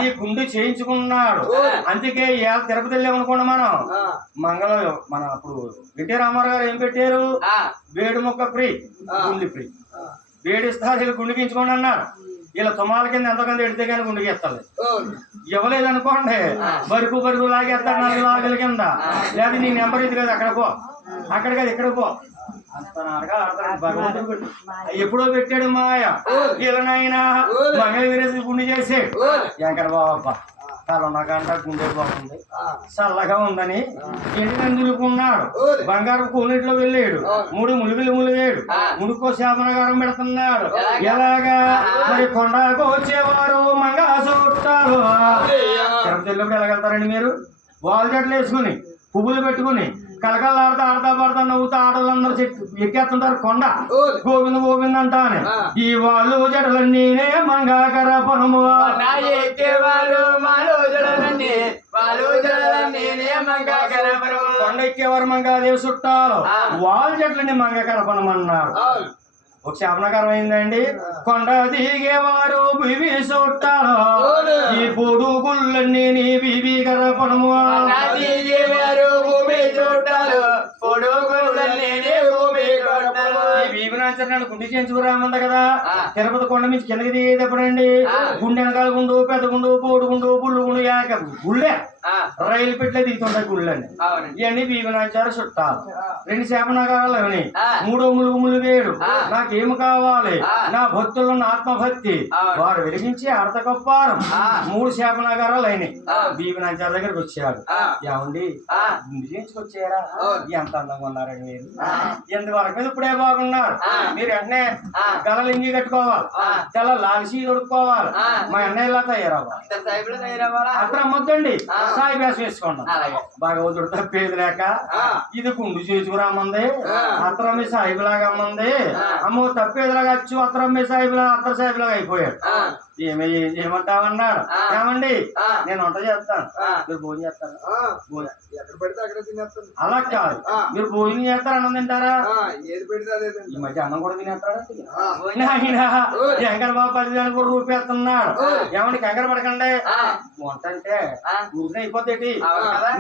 ఈ గుండు చేయించుకున్నాడు, అందుకే ఇవాళ తిరుపతి వెళ్ళామనుకోండి మనం మన అప్పుడు ఎన్టీ రామారావు గారు ఏం పెట్టారు, వేడి మొక్క ఫ్రీ గుండు ఫ్రీ, వేడిస్తారు వీళ్ళు గుండు గీయించుకోండి అన్నారు. ఇలా తుమాల కింద ఎంతకంత ఎడితే కానీ గుండు గీస్తారు. ఇవ్వలేదనుకోండి బరుకు లాగేస్తాడు 4 లాగల కింద. లేదా నీ నెంబర్ ఇది కదా, అక్కడ పో, అక్కడ కాదు ఇక్కడ పో భగవంతుడు ఎప్పుడో పెట్టాడు మాయ. ఇలానైనా మంగళగిరేసి గుండు చేసాడు. వెంకట బాబా తలన్న గంట గుండె బాగుంది, చల్లగా ఉందని ఎండిని దులుకున్నాడు. బంగారు కోనేటిలో వెళ్ళాడు, 3 ములుగులు ములిగాడు, ముడుకో శాపనగారం పెడుతున్నాడు. ఎలాగా మరి కొండకు వచ్చేవారు మంగా చుట్టారు. తిరుపతిలోకి వెళ్ళగలుగుతారండి మీరు? వాల్ జట్లు వేసుకుని పువ్వులు పెట్టుకుని కలకల్లాడుతూ ఆడతా పడతా నవ్వుతా ఆడవాళ్ళందరూ ఎక్కేస్తుంటారు కొండ. గోవింద గోవింద అంటానే ఈ వాళ్ళు జడలన్నీ మంగాకర పనుము కొండ ఎక్కేవారు మంగాదేవి చుట్టాలు, వాళ్ళు జట్లని మంగకర పనమన్నాడు. ఒక శాపనకరం అయిందండి. కొండ దిగేవారు బివి చుట్టాలు, ఈ పొడుగుళ్ళన్నీ నీ బివి కర పనుము. భీమనాచరణ గుండె చేయించుకురామంది కదా. తిరుపతి కొండ నుంచి కిందకి దిగేటప్పుడండి గుండె వెనకాల గుండు, పెద్ద గుండు, పోడు గుండు, పుల్లు గుండు, యాక గుళ్ళే రైలు పెట్లే దిగుతుంటాయి గుళ్ళని. ఇవన్నీ భీమనాచార చుట్టాలు. 2 శాపనగాలని, 3వ ములుగుములుగేడు. నాకేమి కావాలి? నా భక్తుల్లో ఆత్మభక్తి వారు వెలిగించి అర్థకొప్పారం. 3 శాపనగారాలు అయినాయి. భీమనాచార దగ్గరికి వచ్చాడు. ఏమండి గుండు చేయించుకొచ్చారా? ఎంత అందంగా ఉన్నారండి మీరు, ఎందువరకు మీద ఇప్పుడే బాగున్నారు. మీరు వెంటనే గలలు ఇంగి కట్టుకోవాలి, తెల్ల లాల్సీ దొడుకోవాలి, మా అన్నయ్యలా తయారవ్వాలి. అక్కడ అమ్మొద్దండి, సాయి వేసం వేసుకోండి. భగవంతుడు తప్పేది లేక ఇది గుండు చేసుకురామంది, అత్తరమ్మి సాయిబులాగా అమ్మంది. అమ్మో తప్పేదిలాగా వచ్చు అత్తరమ్మి సాయిబులా అత్తర సాయిబులాగా అయిపోయాడు. ఏం చేయమంటామన్నాడు. ఏమండి నేను వంట చేస్తాను, మీరు భోజనం చేస్తాను. ఎక్కడ పెడితే అక్కడ తినేస్తాను. అలా కాదు, మీరు భోజనం చేస్తారు, అన్నం తింటారా? ఏది పెడితే అదే. ఈ మధ్య అన్నం కూడా తినేస్తాడా? కంగారు బాబు 10,000 కూడా రూపేస్తున్నాడు. ఏమండి కంగారు పడకండి, వంట అంటే ఊరికే అయిపోతాయి.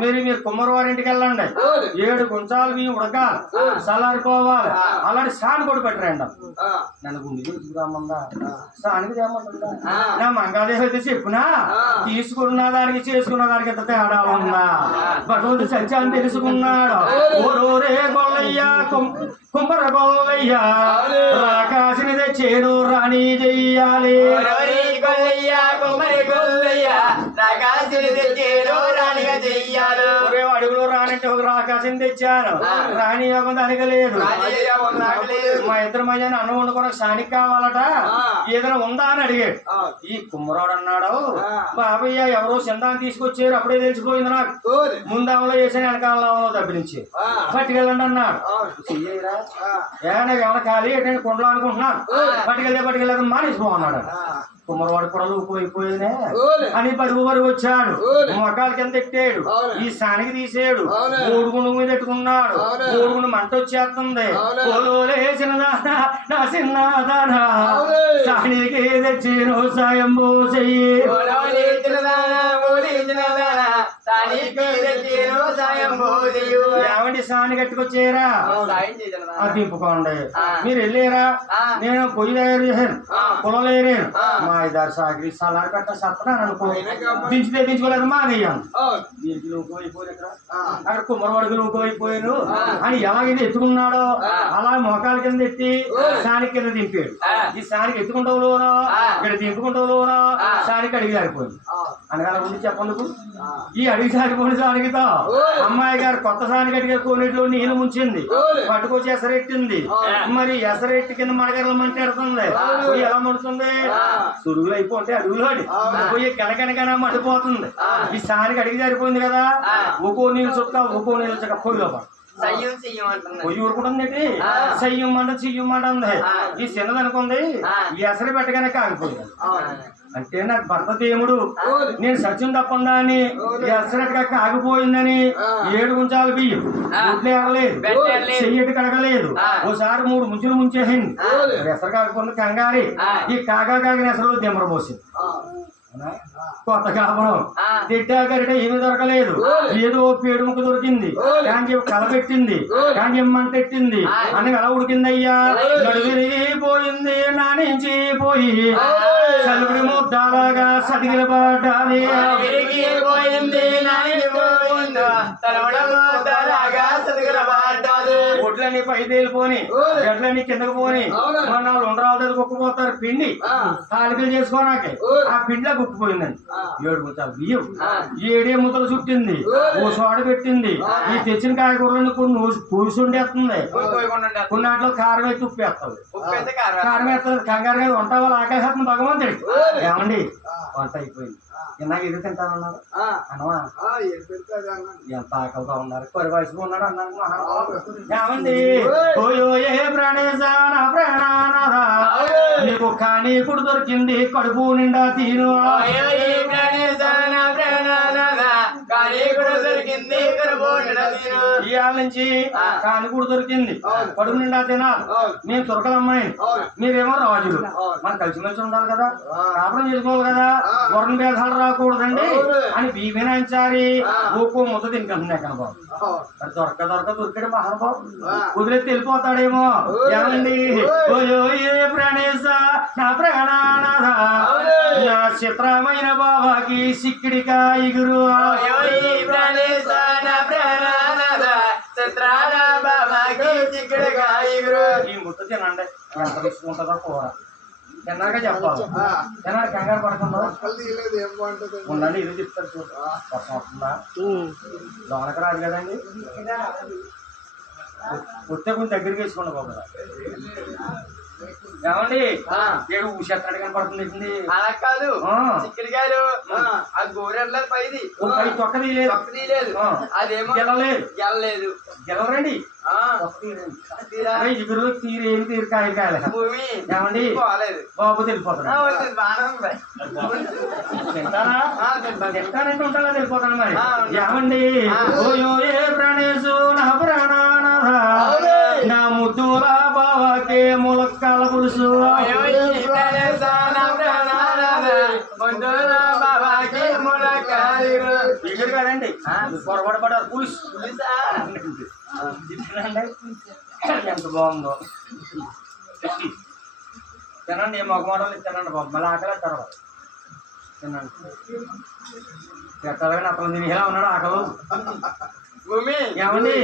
మీరు కుమ్మరివారి ఇంటికి వెళ్ళండి, 7 గుంచాలు మీ ఉడకాలి, చల్లారిపోవాలి, అలాంటి సాని కూడా పెట్టరండి. నన్ను గుండె తీసుకురామందా, సానికి తేమంటుందా? నా మంగాదేవి అయితే చెప్పునా, తీసుకున్న దానికి చేసుకున్న దానికి ఎంత తేడా ఉందా? భగవంతుడు సత్యాన్ని తెలుసుకున్నాడు. ఓరోరే గొల్లయ్య కుమ్మర గొల్లయ్య, రాకాసిని తెచ్చేడు రాణి చెయ్యాలి. అడుగులో రానంటే ఒక రాకాసిని తెచ్చాను, రాణి యోగం దానికి లేదు. మా ఇద్దరు మధ్యాహ్నం అన్నం వండుకోవడానికి సానికి కావాలట, ఏదైనా ఉందా అని అడిగాడు. ఈ కుమ్మరాడు అన్నాడు, బాబయ్య ఎవరో చిందాన్ని తీసుకొచ్చారు, అప్పుడే తెలిసిపోయింది నాకు. ముందామలో చేసిన వెనకాలలో తప్పించి పట్టుకెళ్ళండి అన్నాడు. చెయ్యరా ఏమైనా ఖాళీ ఏంటంటే కొండలో అనుకుంటున్నాను, పట్టుకెళ్ళలేదు మానేసిపోన్నాడు. కుమ్మరవాడు కూడా ఊపిపోయిపోయినే అని పరుగు వచ్చాడు, మొక్కలకి కింద ఎట్టాడు, ఈ సానికి తీసాడు, మూడుగుండు మీద పెట్టుకున్నాడు. మూడుగుండు మంట వచ్చేస్తుంది. చిన్నదానా నా చిన్నదానా, సానికి తెచ్చిన సాయం చెయ్యి. ఏమండి సాని కట్టుకొచ్చారా, అది దింపుకోండి. మీరు వెళ్ళారా, నేను పొయ్యి తయారు చేశాను, కులం ఏరాను, మా ఇద్దరు సాగిరి సలార్ కట్ట సత్తనాను అనుకో, దించితే దించుకోలేదు మానేయాను. దీనికి లోకం అయిపోయి అక్కడ కుమ్మరవాడికి లోకం అయిపోయాను అని ఎలాగైతే ఎత్తుకున్నాడో అలా మోకాల కింద ఎత్తి సానికి కింద దింపాడు. ఈ సానికి ఎత్తుకుంటావులోనో ఇక్కడ దింపుకుంటావులోనో సానికి అడిగి జారిపోయింది. అనగా ముందు చెప్పందుకు ఈ అడిగి జారిపోయిన సానికితో అమ్మాయి గారు కొత్త సానికి అడిగే కోనేటిలో నీళ్ళు ముంచింది, పట్టుకొచ్చి ఎసరెట్టింది. మరి ఎసరెట్టి కింద మడగరలు మంటేడుతుంది. ఎలా మండుతుంది? సురుగులు అయిపోతే అడుగులోని పోయి గనగనగన మండిపోతుంది. ఈ సానికి అడిగి జారిపోయింది కదా, ఒక్కో నీళ్ళు చుక్క ఒక్కో నీళ్ళు చుక్క పొయ్యిలో పొయ్యి ఊరుకుంటుంది. సయ్యం మంట చెయ్యం అంటుంది. ఈ చిన్నది అనుకుంది, ఈ ఎసరు పెట్టగానే కాగిపోయింది. అంటే నాకు భర్త దేవుడు, నేను సత్యం తప్పందా అని ఎసరట్టుగా కాగిపోయిందని 7 గుంచాలు బియ్యం గుడ్లు ఎరలేదు, చెయ్యటి కడగలేదు, ఓసారి 3 ముంచులు ముంచేసింది. ఎసరు కాకపోతే కంగారి ఈ కాగిన ఎసరులో దిమ్మర పోసింది. కొత్త కాపడం తిట్టా గరిట ఏమీ దొరకలేదు, ఏదో పేడు ముక్క దొరికింది, కానీ కలబెట్టింది, కానీ మంటెట్టింది. అని ఎలా ఉడికిందయ్యా, నడువిరిగిపోయింది, నానించి పోయి చలుగుడి ముద్దాలాగా సతికిల పడ్డాది. ఒడ్లన్నీ పై తేలిపోని, గడ్లన్నీ కిందకు పోని, మన వాళ్ళు ఉండరాలు కుక్కపోతారు. పిండి తాలికలు చేసుకోనాకే ఆ పిండిలో కుక్కిపోయిందండి. 7 గుంచాలు బియ్యం, 7 ముద్దలు చుట్టింది, ఓ సోడ పెట్టింది. ఈ తెచ్చిన కాయగూరలను కొన్ని పూసుండేస్తుంది, కొన్నాటిలో కారం అయితే ఉప్పు వేస్తుంది. కారం వేస్తుంది కంగారుగా వంట వాళ్ళు ఆకాశం భగవంతుడి. ఏమండి వంట అయిపోయింది, ఇన్నాక ఇది తింటానన్నారు అనవా, ఎంత ఆకలిగా ఉన్నారు, కొరి వయసుగా ఉన్నాడు అన్నారు. ఏమండి ఏ ప్రాణేశ నా ప్రాణానాథా, నీకు కానీ ఇప్పుడు దొరికింది, కడుపు నిండా తీను. ఇవాళ నుంచి కానికూడు దొరికింది, కడుపు నిండా తినాలి. మేము తురకలమ్మాయిని, మీరేమో రాజులు, మనం కలిసిమెలిసి ఉండాలి కదా, కాపురం చేసుకోవాలి కదా, వరణ భేదాలు రాకూడదండి అని బీబీనాంచారి ఒక్కో ముద్ద తింటుంది. ఎక్కడ బాబు దొరకడు మహానుభావు, కుదిరేసి వెళ్ళిపోతాడేమో. ఏమండి ప్రాణేశ నా ప్రాణానాథ, నా చిత్రమైన బాబాకి సిక్కిడికా ఇగురు. ఈ ముద్ద తినండి, ఎంత తీసుకుంటుందో కూర తిన్నాక చెప్పాలి. తిన్నాడు కంగారు పడకుండా ఉండండి, ఇది చెప్తారు చూడ. వర్షం వస్తుందా, లోనకి రాదు కదండి, వస్తే కొంచెం దగ్గరికి వేసుకోండి బాబు. ఏమండి ఏడు ఊసేస్తాడు కనపడుతుంది. అలా కాదు ఆ. చిక్కుడుకాయలు ఆ గోరెట్లేదు పైది పై తొక్క తీయలేదు, తొక్క తీయలేదు. అదేమో గెలలేదు, గెలలేదు. గెలవరండి. ఆ, తీరా ఇగురు తీరు ఏమి తీరు కాయలు కాయలు. భూమి ఏమండి పోలేదు. బాబు తెలిపోతాడు. వచ్చింది బాగానే ఉంది. తింటారా? తింటాను. తింటానంటే ఉంటారా తెలిపోతాను మరి. ఆ, ఉంటాను. ఏమండి ఓయో ఏ ప్రాణేశు నా ప్రాణానాథ నా ముద్దుల బావకే ములక్కాల పులుసు ఎగురు కదండి పొరపాటు పడారు పులుసు. ఎంత బాగుందో తినండి. ఏ మొగ మోడల్ తినండి బాబు, మళ్ళీ ఆకలి తర్వాత తినండి. ఎట్టాలని అతను తిని ఎలా ఉన్నాడు ఆకలి. భూమి ఏమండి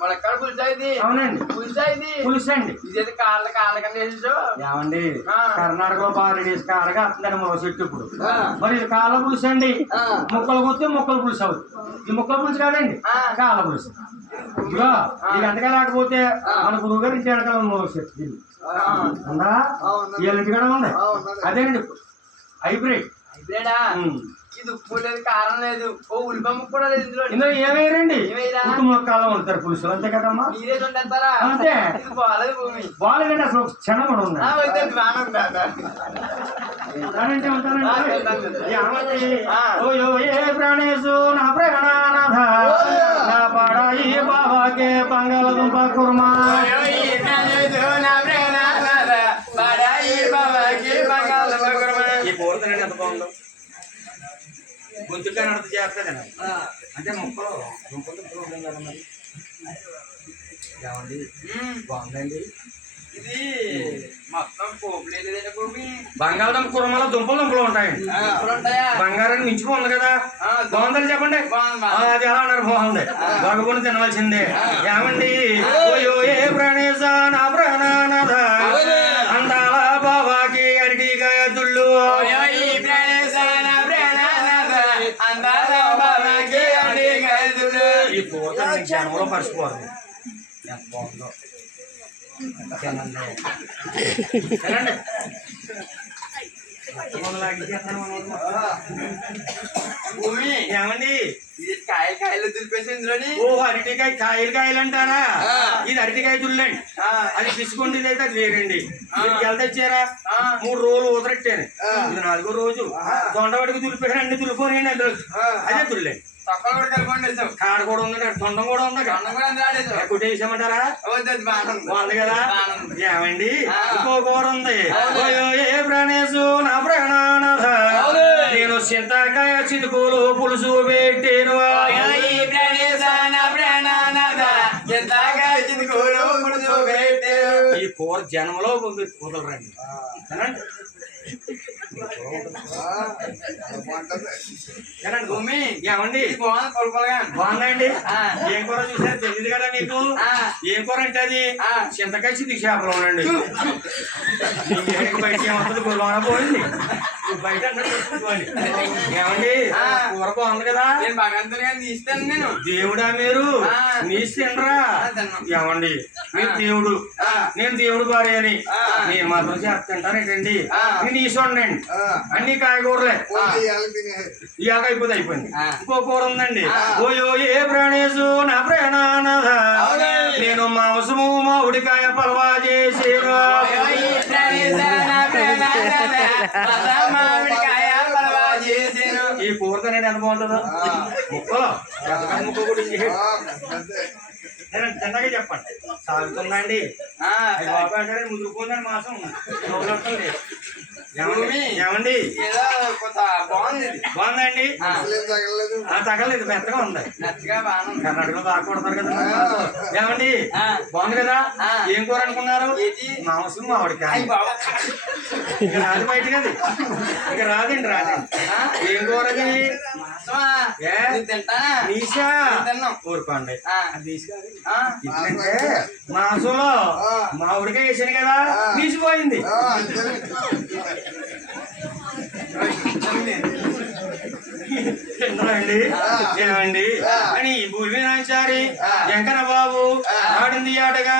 ములక్కాడ పులుసు అయింది. అవునండి పులుసు అయింది. పులుసు అండి. ఇదైతే కాళ్ళ కింద వేసేసు. ఏమండి కర్ణాటకలో బాగా రెడీస్ కాడగా వస్తుందండి మన చెట్టు ఇప్పుడు. మరి ఇది కాళ్ళ పులుసు అండి. ముక్కలు కొత్తే ముక్కలు పులుసు అవుతుంది. ఈ ముక్కల పులుసు కాదండి, కాళ్ళ పులుసు. ఇదిగో ఇది ఎంతగా లేకపోతే మన గురువు గారు ఇంటి వెనకాల మూల చెట్టు ఉందా, వీళ్ళ ఇంటి కూడా ఉంది. అదేనండి హైబ్రిడ్. హైబ్రిడా? ఇది ఉప్పు లేదు, కారం లేదు, ఓ ఉల్లిపమ్మ కూడా లేదు ఇందులో. ఇందులో ఏమేరండి? ఏమైనా ఉప్పు మొక్కలు ఉంటారు పులుసు, అంతే కదమ్మా. మీరే చూంటారా? అంతే. ఇది బాగాలేదు భూమి. బాగాలేదండి అసలు క్షణం కూడా ఉంది. బాగానే ఉందా? ఉంటానంటే ఉంటానండి. ఓయో ఏ ప్రాణేశు నా ప్రాణానాథ నా పాడాయి బాబాకే బంగాళదుంప కుర్మా. ఈ కోరుతానండి ఎంత బాగుందో. గొంతుగా నడత చేస్తానండి. అంటే మొక్కలు దుంపలు కదా మరి. ఏమండి బాగుందండి ఇది మొత్తం పోపు లేదండి భూమి. బంగాళదుంప కుర్మలో దుంపలు ఉంటాయండి. ఉంటాయా? బంగారాన్ని మించిపోతుంది కదా. బాగుందని చెప్పండి. అది ఎలా అన్నారు? బాగుంది. బాగుపడి తినవలసిందే. ఏమండి ఓయో ఏ ప్రాణేశ నా ప్రాణానాథ అందాల బాబాకి అరటికాయ దుళ్ళు. ఈ పూర్తి జనంలో మర్చిపోవాలి. ఎంత బాగుందో తినండి. తినండి. భూమి ఏమండి ఇది కాయలు దులిపేసి ఇందులోని. ఓ అరటికాయ కాయలు అంటారా? ఇది అరటికాయ దుల్లండి. అది తీసుకుంటే అయితే అది వేరండి. ఎంత తెచ్చారా? 3 రోజులు ఊదరెట్టాను. ఇది 4వ రోజు దొండవాడికి దులిపేసాను. అన్ని దులిపోయాయండి అందులో. అదే దుల్లండి. తొక్కలు కూడా కలిపండి. కాడ కూడా ఉంది, తొండం కూడా ఉంది. కొట్టేసామంటారా? బాగుంది కదా. ఏమండి ఇంకో కూర ఉంది. ఏ ప్రాణేశు నా ప్రాణానాథ నేను చింతకాయ చితుకులు పులుసు పెట్టాను. ఈ కూర జనంలో కుదలరండి. భూమి ఏమండి బాగుందండి. ఏం కూర చూసారు తెలియదు కదా మీకు? ఏం కూర అంటే అది చింతకాయ చితికి చేపలు ఉండండి. బయట ఏమవుతుంది? గురువాన పోయింది బయట. ఏమండి కూర బాగుంది కదా. ఇస్తాను నేను. దేవుడా మీరు నీస్తుండ్రా? ఏమండి మీరు దేవుడు, నేను దేవుడు భార్య అని నేను మాత్రం చేస్తుంటారేంటండి? నేను నీసండి అన్ని కాయగూరలే. ఇవాళ అయిపోయింది. ఇంకో కూర ఉందండి. ఓయో ఏ ప్రాణేశు నా ప్రాణానాథ నేను మాంసము మామిడికాయ పలవా చేసేను. ఈ కూరతో నేను ఎంత బాగుంటుందో. ముక్కలు ముక్క కూడా చిన్నగా చెప్పండి. సాగుతుందండి. బాబు అంటే ముదురుకుందని మాసం ఏమండి బాగుందండి. తగలేదు, మెత్తగా ఉంది. కర్ణాటకలో బాగా కొడతారు కదా. ఏమండి బాగుంది కదా. ఏం కూర అనుకున్నారు? మాంసం మామిడికాయ. ఇక రాదు బయటకి, అది ఇక రాదండి. ఏం కూర అది? నీసా ఊరుకోండి. ఎందుకంటే మాంసంలో మామిడికాయ వేసాను కదా, నీసిపోయింది. ఏంటండి ఏమండి అని భూమి నాంచారి వెంకన్న బాబు ఆడింది ఆటగా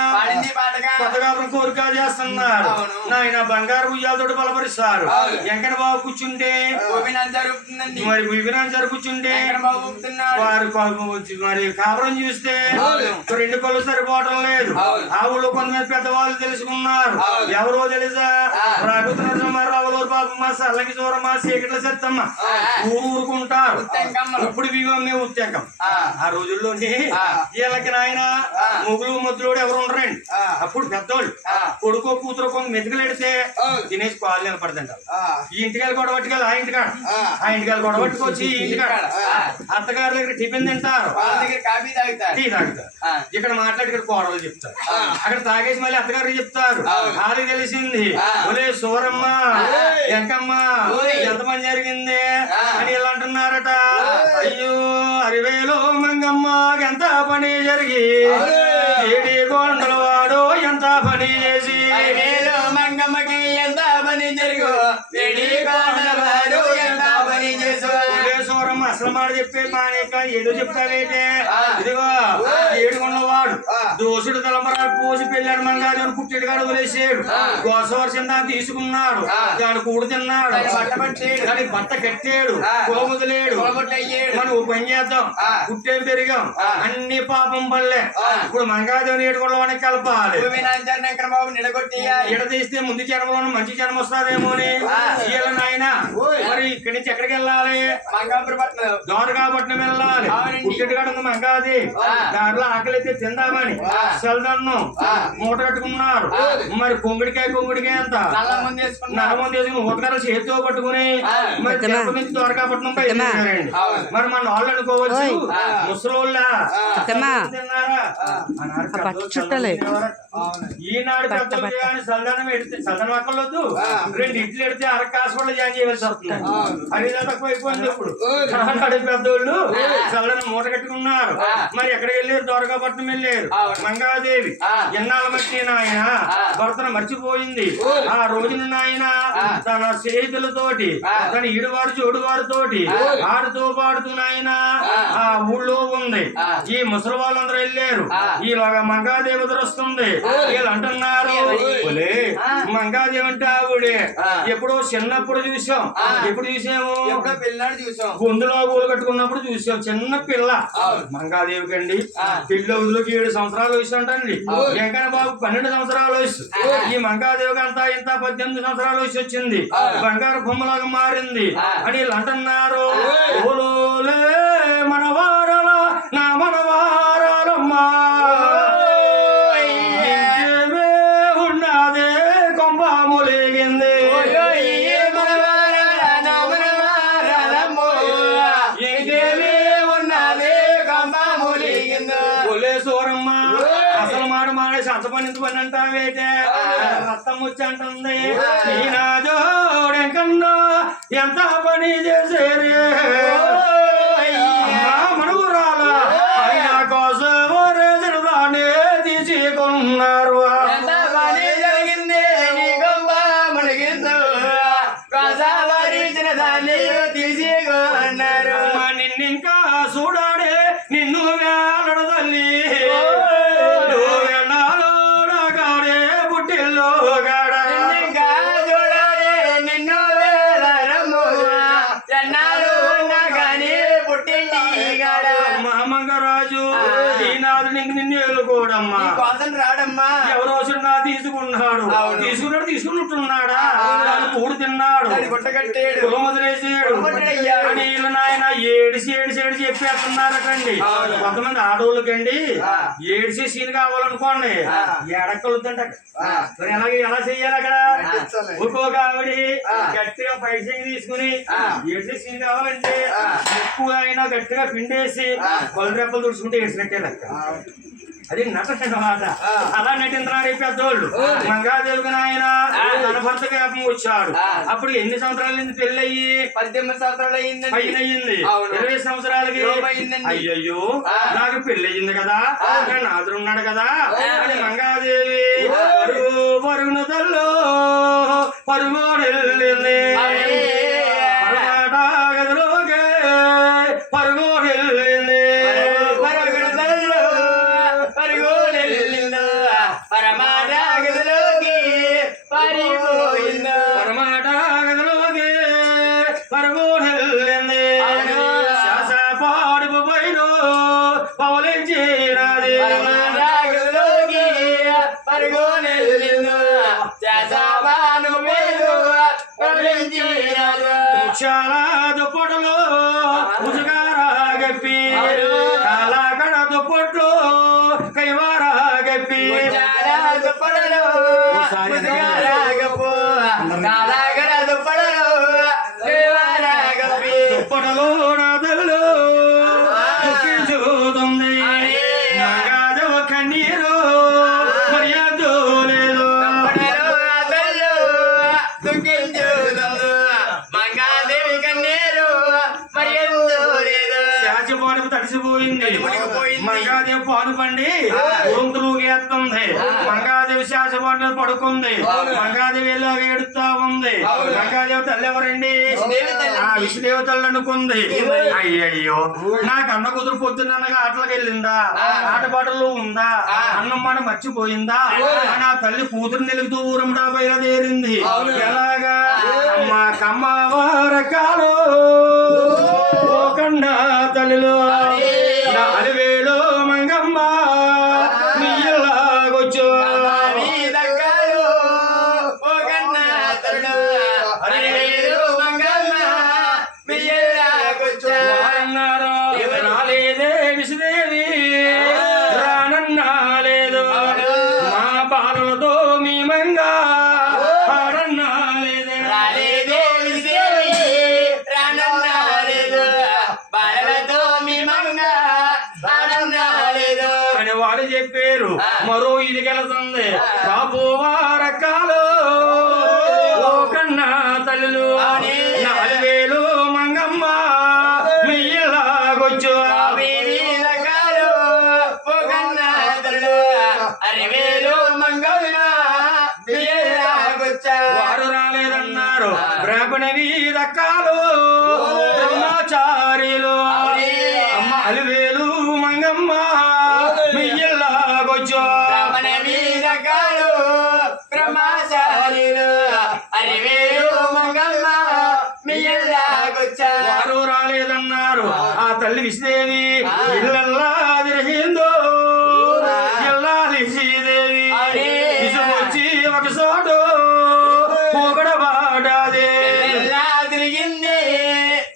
కొత్తగా కోరిక చేస్తున్నారు. నాయన బంగారు ఉయ్యాలతోటి బలపరుస్తారు. వెంకన్న బాబు కూర్చుంటే మరి భూమినాంచారు కూర్చుంటే వారు మరి కాపురం చూస్తే రెండు కళ్ళు సరిపోవటం లేదు. ఆ ఊళ్ళో కొంతమంది పెద్దవాళ్ళు తెలుసుకున్నారు. ఎవరో తెలుసా? రాఘుతురావు పాపమ్మ, సల్లకి చూరమ్మ, చీకట్ల సత్తమ్మ ఊరుకుంటారు. ఇప్పుడు మేము ఉత్తేకం ఆ రోజుల్లోని వీళ్ళకి నాయన మొగులు ముద్దులోడు ఎవరు ఉండరండి. అప్పుడు పెద్దోళ్ళు కొడుకో కూతురు మెతుకులెడితే తినేసి పాలు నిలబడదంటారు. ఈ ఇంటికాయలు గొడవట్టుకెళ్ళి ఆ ఇంటికాయలు గొడవట్టుకొచ్చి ఈ ఇంటికాడ అత్తగారి దగ్గర టిఫిన్ తింటారు, టీ తాగుతారు. ఇక్కడ మాట్లాడి ఇక్కడ కోడలు చెప్తారు. అక్కడ తాగేసి మళ్ళీ అత్తగారికి చెప్తారు. వాళ్ళకి తెలిసింది ఒలే సూరమ్మ ఎంకమ్మ ఎంత పని జరిగింది అని ఇలా అంటున్నారట. అయ్యో అరివేలో మంగమ్మ ఎంత పని జరిగి ఏడి గోండల వాడు ఎంత పని చేసి మంగమ్మకి ఎంత పని జరిగో సూరమ్మ అసలు మాట చెప్పే మానేక ఏదో చెప్తావేటే. ఇదిగో ఏడుకున్నవాడు దోసుడు తలమరా పోసి పెళ్ళాడు మంగారు పుట్టేడు కాడు వదిలేసాడు. గోసవర్షం దాన్ని తీసుకున్నాడు, దాని కూడు తిన్నాడు, దానికి బట్ట కట్టాడు, కుల వదిలేడు. మనం పని చేద్దాం, పుట్టేం పెరిగాం, అన్ని పాపం పడలే. ఇప్పుడు మంగాదేవిని ఏడుకోవడం కలపాలి. ఎడ తీస్తే ముందు జన్మలో మంచి జన్మ వస్తుందేమో అని నాయన మరి ఇక్కడి నుంచి ఎక్కడికి వెళ్ళాలి? దోరకాపట్నం వెళ్ళాలి. పుట్టెడు కాడ ఉంది మంగాది. దాంట్లో ఆకలి అయితే తిందామని సెల్దన్నం మూట కట్టుకున్నారు. మరి కొంగుడికాయ అంత నల్లమంది వేసుకుని ఒకటర చేతితో పట్టుకుని మరి తిరుపతి నుంచి దోరకాపట్నం బయలుదేరారండి. మరి మన వాళ్ళు అనుకోవచ్చు ముసలోళ్ళ తిన్నారా ఈనాడు సల్దనం ఎడితే సల్దనం అక్కర్లొద్దు, 2 ఇడ్లు ఎడితే అరకు హాస్పిటల్ జాయిన్ చేయవలసి వస్తుంది. అది తక్కువ అయిపోయింది. ఇప్పుడు పెద్దోళ్ళు సల్దనం మూట కట్టుకున్నారు. మరి ఎక్కడికి వెళ్ళారు? దోరకాపట్నం వెళ్ళారు. మంగాదేవి ఎన్నాళ్ళ మట్టి నాయన భర్తను మర్చిపోయింది. ఆ రోజున నాయన తన స్నేహితులతోటి తన ఈడువారు జోడువారితోటి ఆడుతూ పాడుతూ నాయన ఆ ఊళ్ళో ఉంది. ఈ ముసలి వాళ్ళందరూ వెళ్ళారు. ఈలోగా మంగాదేవి వస్తుంది. వీళ్ళు అంటున్నారు మంగాదేవి అంటే ఆవిడే ఎప్పుడో చిన్నప్పుడు చూసాం. ఎప్పుడు చూసాము? గొంతులో గోలు కట్టుకున్నప్పుడు చూసాం. చిన్న పిల్ల మంగాదేవి కండి పెళ్లి వదిలోకి 7 సంవత్సరాల వయసు అంటండి. వెంకన్న బాబు 12 సంవత్సరాల వయసు. ఈ మంగాదేవికి అంతా ఇంత 18 సంవత్సరాల వయసు వచ్చింది. బంగారు బొమ్మలాగా మారింది అని వీళ్ళు అంటున్నారు. ఓలోలే మనవారల నా మనవారలమ్మా ఉన్నదే కొంపములిగింది. సూరమ్మ అసలు మాడే సంతపని పని అంటావేటే రక్తం వచ్చి అంటుంది. ఈనాజోడెంకన్నా ఎంత పని చేసేరే మనవురాల ఆయన కోసం దాన్ని తీసుకున్నారు. నిన్నింకా చూడాడే నిన్ను వేలడు తల్లి గాడే పుట్టిల్లో గాడ నిన్ను మామంగరాజు ఈనాడు నీకు నిన్ను ఏలుకోడమ్మా రాడమ్మా. ఎవరో నా తీసుకున్నాడు తీసుకున్నట్టున్నాడా? కూడు తిన్నాడు, కులం వదిలేసాడు అని వీళ్ళు నాయన ఏడిసి చెప్పేస్తున్నారటండి. కొంతమంది ఆడోళ్ళకండి ఏడిసి సీన్ కావాలనుకోండి ఎడకలుద్దంట. ఎలా చెయ్యాలి? అక్కడ ఒక్కొక్క ఆవిడ గట్టిగా పైసకి తీసుకుని ఏడిసి సీన్ కావాలంటే ఎక్కువ అయినా గట్టిగా పిండేసి కొల రెప్పలు తుడుచుకుంటే ఏడ్చినట్టే లెక్క. అది నటనమాట. అలా నటింద్రారు పెద్దోళ్ళు. మంగాదేవికి నాయన తన భర్త జ్ఞాపకం వచ్చాడు. అప్పుడు ఎన్ని సంవత్సరాల నుంచి పెళ్ళయ్యి? 18 సంవత్సరాలు పైన అయ్యింది. 20 సంవత్సరాలకి అయ్యయ్యో నాకు పెళ్ళయింది కదా, నాదుడు ఉన్నాడు కదా అని మంగాదేవి పరుగున తల్లు పరుగుని గదిలోకి పైన పవలించినది రాగులోకి పరుగునెళ్ళిండు చేసావాను మేలు పలించినాడు చాలా దుప్పట్లు ముసుగారా గప్పి కాలాకడ దుప్పట్లు కైవారా గప్పి దుప్పడలు ముసుగారాగపు కాలాగడ దుప్పడలు రాగపి దుప్పటలు నాదలు చూస్తుంది మగాదవ కన్నీరు మర్యాద లేదు మంగాదేవి కన్నీరు మరి శాచపాడుకు తడిసిపోయింది మంగాదేవి పాలు పండి ఉరుంతులు గేస్తుంది మంగాదేవి శాచపాడు మీద పడుకుంది మంగాదేవి ఎలా ఏడుస్తా ఉంది మంగాదేవి తల్లి ఎవరండి ఆ విష్ణుదేవ తల్లి అనుకుంది అయ్యయ్యో నాకు అన్న కుదురు పొద్దున్నగా ఆటలకు వెళ్ళిందా ఆటపాటల్లో ఉందా అన్నం మాట మర్చిపోయిందా నా తల్లి కూతురు నిలుగుతూ ఊరముడా బయలుదేరింది ఎలాగా మా కమ్మవారకాలు కన్నా తల్లిలో నా అలివేలు మంగమ్మ మీ ఇల్లాగొచ్చు అన్నారు రాలేదే విషదేవి రానన్నా లేదు మా పాలలతో మీ మంగా ఆడన్నా లేదే అని వాళ్ళు చెప్పారు మరో ఇది వెళుతుంది బాబు వారకాలు ఓ కన్నా తల్లులు నాలువేలు మంగమ్మ మీ ఇల్లాగొచ్చు వారు రాలేదన్నారు బ్రాహ్మణవి రకాలు బ్రహ్మచారిలు అమ్మ అలివేలు మంగమ్మ మీ ఇల్లాగొచ్చు వారు రాలేదన్నారు ఆ తల్లి విశ్వదేవి ఇళ్ళల్లా తిరిగిందో ఇల్లాది శ్రీదేవి విసుకొచ్చి ఒక చోటు పొగడ బాడాది తిరిగింది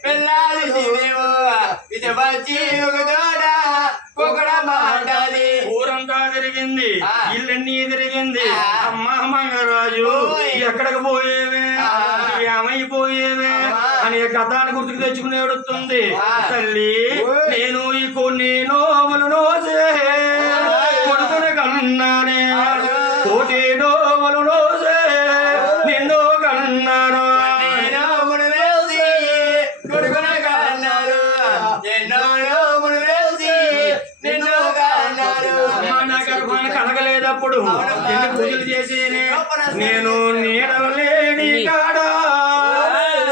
పిల్లాది శివేవో విజయపచ్చి ఒక తోడ పొగడ మాటాది ఊరంతా తిరిగింది ఇల్లన్నీ తిరిగింది అమ్మ మంగరాజు ఎక్కడికి పోయేవే ఏమైపోయేవే అనే కథాన్ని గుర్తుకు తెచ్చుకుని ఏడుతుంది తల్లి నేను ఈ కొన్ని నోములు నోసే కొడుకుని కన్నానే కోటి నోములు నోసే నిన్ను కన్నాను కలగలేదప్పుడు ఎన్ని పూజలు చేసేనే నేను నీడలు లేని కాడా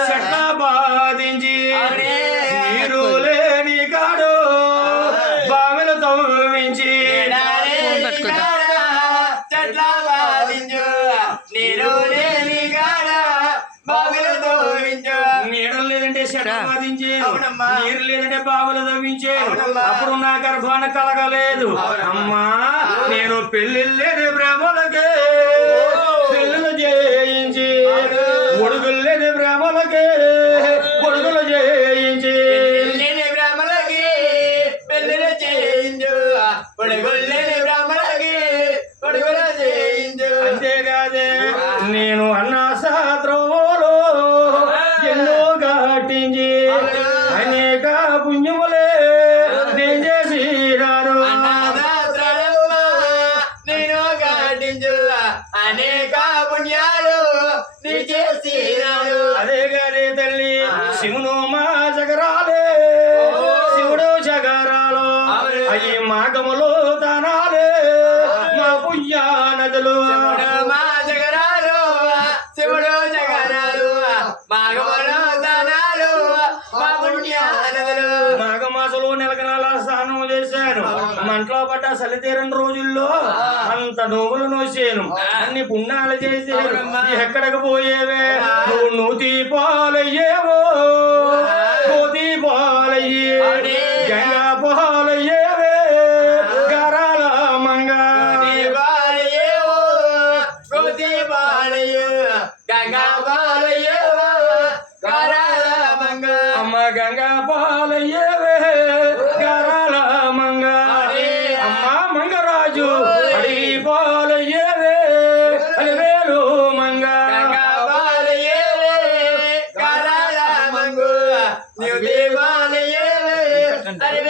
చెట్ల బాధించి నీరు లేని కాడు బావిలు తవ్వించి నీడలు లేదంటే చెట్ల బాధించి నీరు లేదంటే బావులు తవ్వించే అప్పుడు నా గర్భాన కలగలేదు అమ్మా నేను పెళ్లిళ్ళేని బ్రహ్మలకే పెళ్ళిళ్ళు చేయించి ఒడుగులు లేని బ్రహ్మలకే ఒడుగులు చేయించి అంతేకాదే నేను అన్న సాత్రోలో ఎన్నో ఘటించి అనేక పుణ్యములే నేను చేసినాను అనేక పుణ్యాలు నీ చేసినాడు అదే గారి తల్లి శివును మా జగరాలే శివుడు జగరాలు అయ్యి మాగములు దానాలే మా పుణ్య నదులు మా జగరాలు శివుడు జగరాలు మాగములు దానాలు మా పుణ్యానదులు మాఘమాసంలో నెలకనాల స్నానం చేశాను మంటలో పడ్డ సలితీరని రోజుల్లో అంత నోములు నోసాను అన్ని పుణ్యాలు చేశాను ఎక్కడికి పోయేవే నువ్వు నూతి పాలయ్యేవో నూతి పాలయ్యి గంగా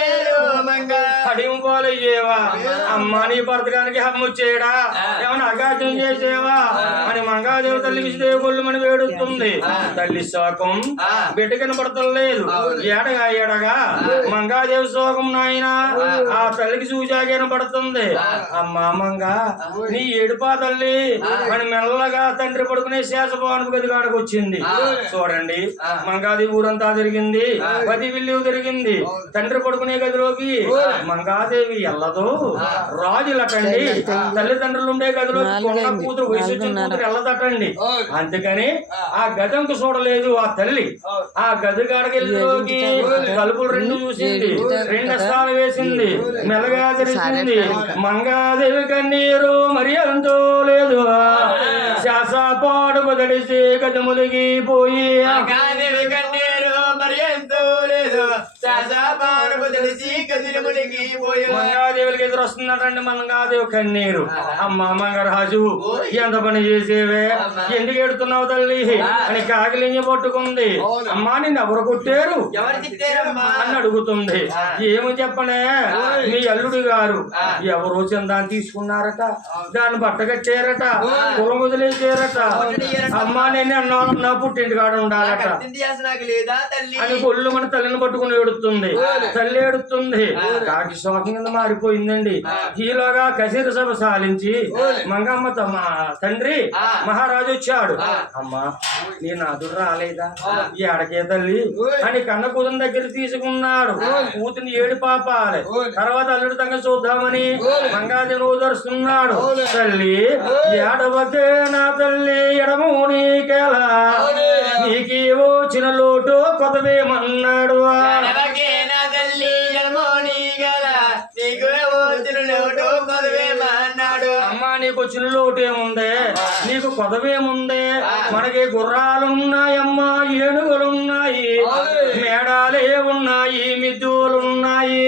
కన్నేరు మంగ కడియం పోలయ్యేవా అమ్మ నీ భర్తగానికి హమ్ముచ్చేయడా ఏమన్నా అగాధ్యం చేసేవా అని మంగాదేవి తల్లి విషదేవుళ్ళు అని వేడుతుంది. తల్లి శోకం బిడ్డ కనపడతలేదు. ఏడగా ఏడగా మంగాదేవి శోకం నాయన ఆ తల్లికి సూజాగా కనపడుతుంది. అమ్మ మంగ నీ ఏడుపా తల్లి అని మెల్లగా తండ్రి పడుకునే శేషభవనపు గది కాడకు వచ్చింది. చూడండి మంగాదేవి ఊరంతా తిరిగింది, పది విల్లు తిరిగింది. తండ్రి పడుకునే గదిలోకి మంగాదేవి ఎల్లదు. రాజులటండి తల్లిదండ్రులు ఉండే గదిలో కొన్న కూతురు వయసు వచ్చిన కూతురు ఎల్లదటండి. అందుకని ఆ గదంకు చూడలేదు ఆ తల్లి. ఆ గది కాడకెళ్ళిలోకి తలుపులు రెండు చూసింది, రెండు స్థానం వేసింది, మెల్లగా తెరిచింది. మంగాదేవి కన్నీరు మరి ఎంతో లేదు. శాసపాడు బదిలిసి గజములిగిపోయి మంగాదేవి కన్నేరు మరి ఎంతో లేదు. శాసపాడు బదిలిసి గజములిగిపోయి మంగాదేవులకి ఎదురు వస్తున్నట్టండి మంగాదేవి కన్నీరు. అమ్మ మంగరాజు ఎంత పని చేసేవే, ఎందుకు ఎడుతున్నావు తల్లి అని కాకిలింజ పట్టుకుంది. అమ్మా నిన్ను ఎవరు కొట్టారు ఎవరు తిట్టారమ్మా అని అడుగుతుంది. ఏమి చెప్పనే మీ అల్లుడు గారు ఎవరో చందాన్ని తీసుకున్నారట, దాన్ని బట్ట కట్టారట, కులం వదిలేసారట. అమ్మా నేను అన్నాను నా పుట్టింటి కాడ ఉండాలట నాకు లేదా తల్లి అని కొల్లు మన తల్లిని పట్టుకుని ఏడుతుంది. తల్లి ఏడుతుంది. కాకి శోకం కింద మారిపోయిందండి. ఈలోగా కసిర సభ సాలించి మంగమ్మ తండ్రి మహారాజు వచ్చాడు. అమ్మా నీ నాదుడు రాలేదా ఏడకే తల్లి అని కన్న కూతురు దగ్గర తీసుకున్నాడు. కూతుని ఏడు పాపాలి తర్వాత అల్లుడు తగ్గ చూద్దామని మంగాదేవి ఓదరుస్తున్నాడు. తల్లి ఏడవకే నా తల్లి ఎడము నీకెలా, నీకు వచ్చిన లోటు కొత్తవేమన్నాడు. అమ్మా నీకు వచ్చిన లోటు ఏముంది, నీకు కొదవేముంది. మనకి గుర్రాలున్నాయమ్మా, ఏనుగులున్నాయి, మేడాలే ఉన్నాయి, మిద్దులున్నాయి,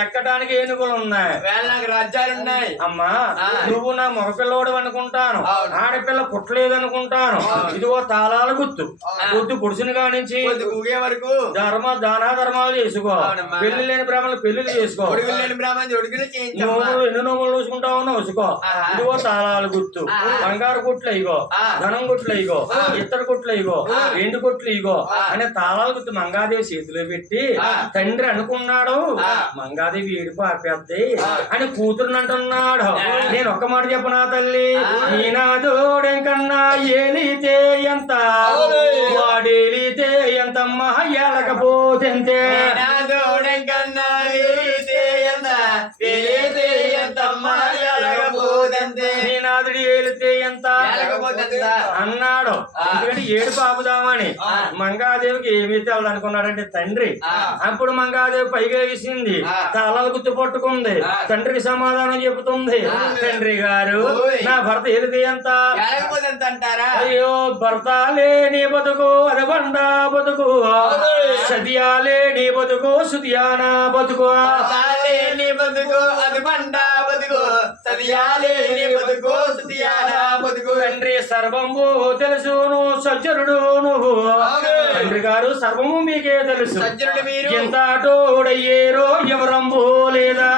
ఎక్కడానికి ఏనుగులు ఉన్నాయి, రాజ్యాలు ఉన్నాయి. అమ్మా నువ్వు నా మగపిల్లోడు అనుకుంటాను, ఆడపిల్ల పుట్టలేదు అనుకుంటాను. ఇదిగో తాళాల గుర్తు గుర్తు పురుషుని కానించి ఊగే వరకు దాన ధర్మాలు చేసుకో, పెళ్లి లేని బ్రాహ్మణులు పెళ్లిళ్ళు చేసుకో, నోములు ఎన్ని నోములు చూసుకుంటావు నోసుకో. ఇదిగో తాళాల గుర్తు, బంగారు గుట్లు ఇగో, ధనం గుట్లు ఇగో, ఇత్తడి గుట్లు ఇగో, ఎండు గుట్లు ఇగో అనే తాళాల గుర్తు మంగాదేవి చేతిలో పెట్టి తండ్రి అనుకున్నాడు. మంగాదేవి ఏడుపు ఆపేద్ది అని కూతురుని అంటున్నాడు. నేను ఒక్క మాట చెప్పనా తల్లి, నీనాదోడెంకన్నా ఏలితే ఎంత, వాడేలితే ఎంతమ్మా ఎలకపోతే నీనాదుడి ఏలితే ఎంత అన్నాడు. ఎందుకంటే ఏడు పాపుదామని మంగాదేవికి ఏమీ తెలదనుకున్నాడంటే తండ్రి. అప్పుడు మంగాదేవి పైగా వేసింది, తలలు గుర్తు పట్టుకుంది, తండ్రికి సమాధానం చెబుతుంది. తండ్రి గారు నా భర్త ఏలితే ఎంత అంటారా? అయ్యో భర్త లేని బతుకు అది బండ బతుకు, సదియా లేని బతుకు సుదియానా బతుకు, అది బండ బతుకు, సదియాలే బతుకు, సుదియానా బతుకు. తండ్రి సర్వము తెలుసు, నువ్వు సజ్జనుడు నువ్వు. తండ్రి గారు సర్వము మీకే తెలుసు, సజ్జనుడు మీరు. ఎంత తోడయ్యేరో ఎవరంబో లేదా,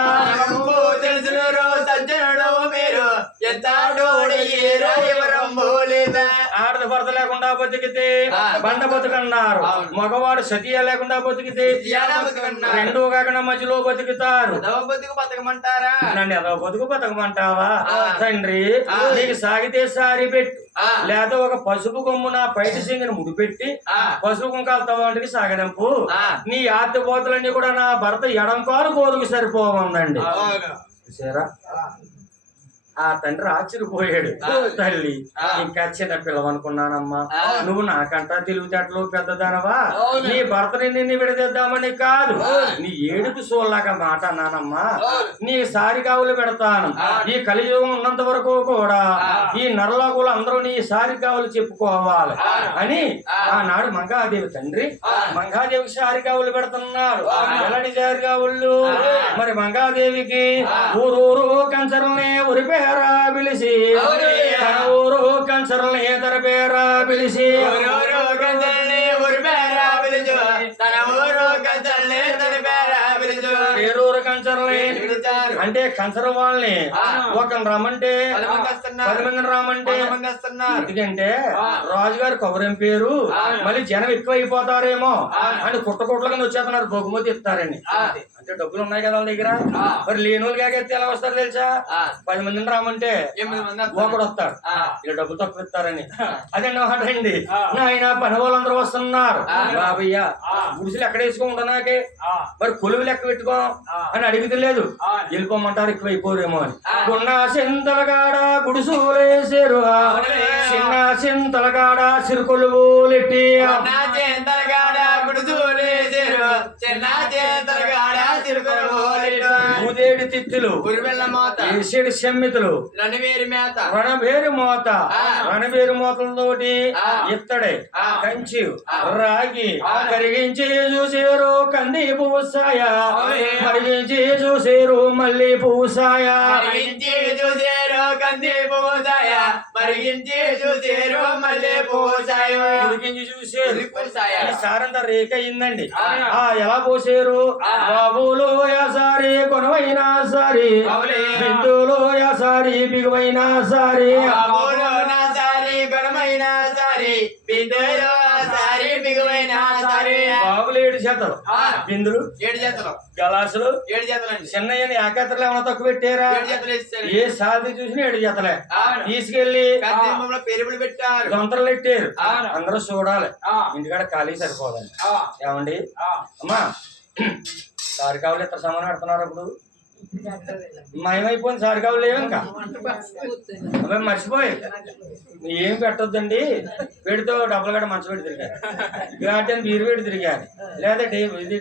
తెలుసునో సజ్జనుడు మీరు, ఎంత తోడయ్యేరో ఎవరంబో లేదా. ఆడది భర్త లేకుండా బతికితే బండ బతుకన్నారు, మగవాడు సతియ లేకుండా బతికితే రెండో కాకుండా మధ్యలో బతుకుతారు. బతుకు బతకమంటారా? నన్ను ఎదో బతుకు బతకమంటావా? తండ్రి నీకు సాగితే సారి పెట్టు, లేదా ఒక పసుపు కొమ్ము నా పైట సింగిని ముడిపెట్టి పసుపు కుంకాలతో వాటికి సాగడంపు. నీ ఆత్మపోతలన్నీ కూడా నా భర్త ఎడంకాలు కోరుకు సరిపోవందండి. సరే ఆ తండ్రి ఆశ్చర్యపోయాడు. తల్లి ఇంకా చిన్న పిల్లవనుకున్నానమ్మా, నువ్వు నాకంటా తెలివితేటలు పెద్దదానవా, నీ భర్తని నిన్ను విడదీద్దామని కాదు, నీ ఏడుపు సోల్లాగా మాట అన్నానమ్మా. నీ సారి కావులు పెడతాను. ఈ కలియుగం ఉన్నంత వరకు కూడా ఈ నరలోకులు అందరూ నీ సారి కావులు చెప్పుకోవాలి అని ఆనాడు మంగాదేవి తండ్రి మంగాదేవికి సారి కావులు పెడుతున్నాడు. ఎలాంటి సారి కావుళ్ళు? మరి మంగాదేవికి ఊరూరు కంచరనే ఉరిపే పేరా పిలిచి తన ఊరు కంచర్ల ఇతర పేరా పిలిచి పేరూరు కంచర్లే అంటే కంచర వాళ్ళని ఒకరిని రమ్మంటే 10 మందిని రమ్మంటే ఎందుకంటే రాజుగారి కబురేం పేరు మళ్ళీ జనం ఎక్కువ అయిపోతారేమో అని కుట్ల కింద వచ్చేస్తున్నారు బహుమతి ఇస్తారని అంటే డబ్బులు ఉన్నాయి కదా వాళ్ళ దగ్గర మరి లేని వాళ్ళు కాకెత్తే ఎలా వస్తారు తెలుసా 10 మందిని రామంటే ఒకడు వస్తాడు ఇలా డబ్బులు తక్కువ ఇస్తారని అదండి మాట అండి ఆయన పని వాళ్ళందరూ వస్తున్నారు బాబయ్య గుడిసెలు ఎక్కడ వేసుకుంటున్నాకే మరి కొలువు లెక్క పెట్టుకో అని అడిగితే లేదు వెళ్ళిపోమంటారు ఎక్కువ అయిపోరేమో అని ఉన్న చింతలగాడ గుడుసులేసారు చిన్న చింతలగాడ సిరుకొలువులెట్టి ఉదేడి తిత్తులు ఏసేడు సెమ్మితులు రణబేరు మోత రణబేరు మోతలతోటి ఇత్తడే కంచి రాగి కరిగించి చూసేరు కంది పూసాయ కరిగించి చూసేరు మళ్ళీ పూసాయ ఉడికించి చూసేరు సారంతా రేఖ అయిందండి ఎలా పోసారు బాబులో యాసారి కొనవైనా సారి బిందులో యాసారి బిగువైనా సారి బాబులు 7 జతలు బిందులు 7 జతలు గలాసులు 7 జతలండి చిన్నయ్యని ఏకాత్రలు ఏమైనా తక్కువ పెట్టారా ఏ సాధి చూసినా 7 జతలే తీసుకెళ్లి పెరుగులు పెట్టారు దొంతలు పెట్టారు అందరూ చూడాలి ఇంటికాడ ఖాళీ సరిపోదండి ఏమండి అమ్మా సారికావులు ఇతర సామాన్ పెడుతున్నారు ఇప్పుడు మయమైపోయింది సారికావులు లేవు ఇంకా మర్చిపోయి ఏం పెట్టొద్దండి పెడితో డబ్బులు గడ్డ మంచి పెట్టి తిరిగారు గార్డెన్ బీరు పెట్టి తిరిగారు లేదా టేప్ ఇది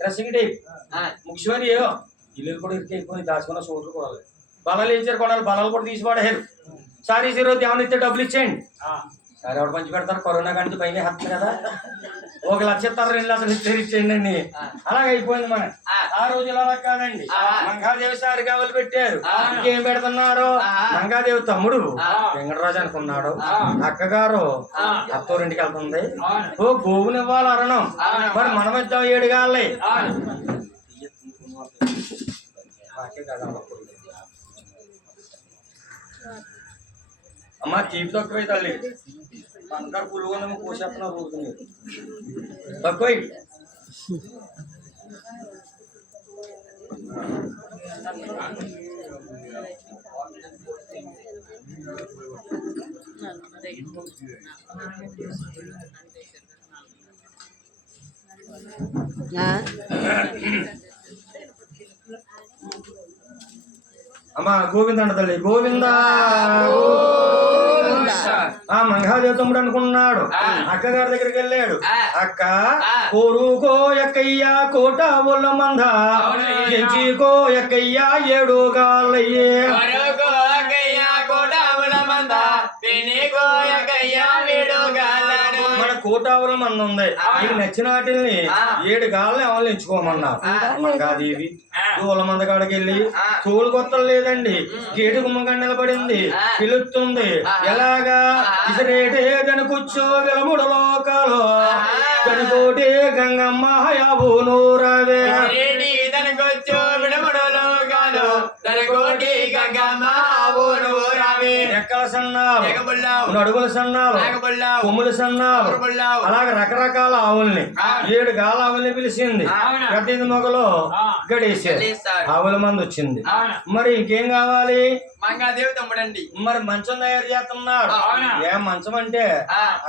డ్రెస్సింగ్ టేప్ ముఖ్యమైన ఏవో ఇల్లు కూడా ఇరికైపోయి దాచుకున్న చోట్లు కూడా బలాలు ఇచ్చారు కొనాలి బలాలు కూడా తీసి పడేరు సారీ సీరో దేవుని ఇస్తే డబ్బులు ఇచ్చేయండి సరే ఎవరు పంచి పెడతారు కరోనా కానీ పైన హత్య కదా 1 లక్ష ఇస్తారు 2 లక్షలు ఇచ్చేయండి అండి అలాగ అయిపోయింది మన ఆ రోజులు అలా కాదండి మంగాదేవి సారికావులు పెట్టారు ఇంకేం పెడుతున్నారు మంగాదేవి తమ్ముడు వెంకటరాజు అనుకున్నాడు అక్కగారు అత్తోరింటికి వెళ్తుంది ఓ గోవుని ఇవ్వాలి అరణం మరి మనం ఇద్దాం 7 గాళ్ళే అమ్మా తీపి తక్కువ తల్లి పంకర్ పులుగుందేమో కోసేస్తున్నారు రోజు తక్కువ అమ్మా గోవింద అంట తల్లి గోవింద ఆ మంగాదేవి తమ్ముడు అనుకున్నాడు అక్కగారి దగ్గరికి వెళ్ళాడు అక్క కోరుకో ఎక్కయ్య కోట ఒళ్ళ మంద ఎంచికో ఎక్కయ్య 7 గాళ్ళయ్యే మన కోటావుల మంది ఉంది నీకు నచ్చిన వాటిని 7 గాళ్ళని ఎవరు ఎంచుకోమన్నారు మంగాదేవి దూల మంద కాడికి వెళ్ళి తోలు కొత్తలు లేదండి గేటు గుమ్మగా నిలబడింది పిలుస్తుంది ఎలాగా ఇసరేటే దనుకుచ్చో వెలముడు లోకాలు దనుకోటే గంగమ్మ యాబు నూరవే ఎక్కల సన్నాలు నడుగుల సన్నాలు కొమ్ముల సన్నాలు అలాగే రకరకాల ఆవుల్ని 7 గాల ఆవుల్ని పిలిచింది ప్రతి మొగలో గడేసారు ఆవుల మంది వచ్చింది మరి ఇంకేం కావాలి మంగాదేవి తమ్ముడండి మరి మంచం తయారు చేస్తున్నాడు ఏ మంచం అంటే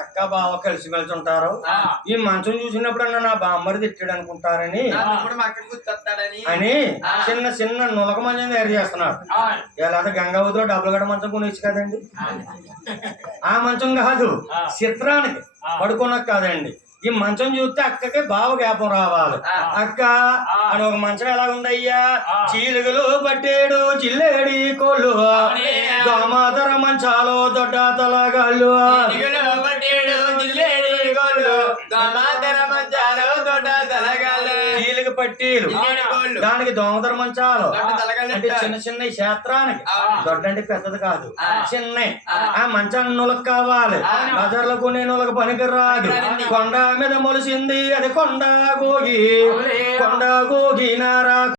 అక్క బావ కలిసిమెలిసి ఉంటారు ఈ మంచం చూసినప్పుడు నా బామ్మరి తిట్టాడు అనుకుంటారని అని చిన్న చిన్న నులక మంచం తయారు చేస్తున్నాడు ఇలా గంగావతిలో డబ్బులు గడ మంచం కొనిచ్చు కదండి ఆ మంచం కాదు చిత్రానికి పడుకున్నది కాదండి ఈ మంచం చూస్తే అక్కకి బావ జ్ఞాపం రావాలి అక్క అని ఒక మంచం ఎలా ఉందయ్యా చీలుగులు పట్టేడు చిల్లేడి కోళ్ళు దోమాతర మంచాలు దొడ్డ తలగాళ్ళు చీలుగు పట్టీలు గోళ్ళు. దానికి దోమతర మంచాలు దొడ్డ తలకాయలు అంటే ఎత్తారు. చిన్న చిన్న క్షేత్రానికి అవును. దొడ్డ అంటే పెద్దది కాదు ఆ. చిన్న ఆ మంచాన్ని నులక కావాలి అవును. బజార్లో కొనే నులక పనికి రాదు అవునండి. కొండ మీద మొలిసింది అది కొండ గోగి అవునే. కొండ గోగి నారా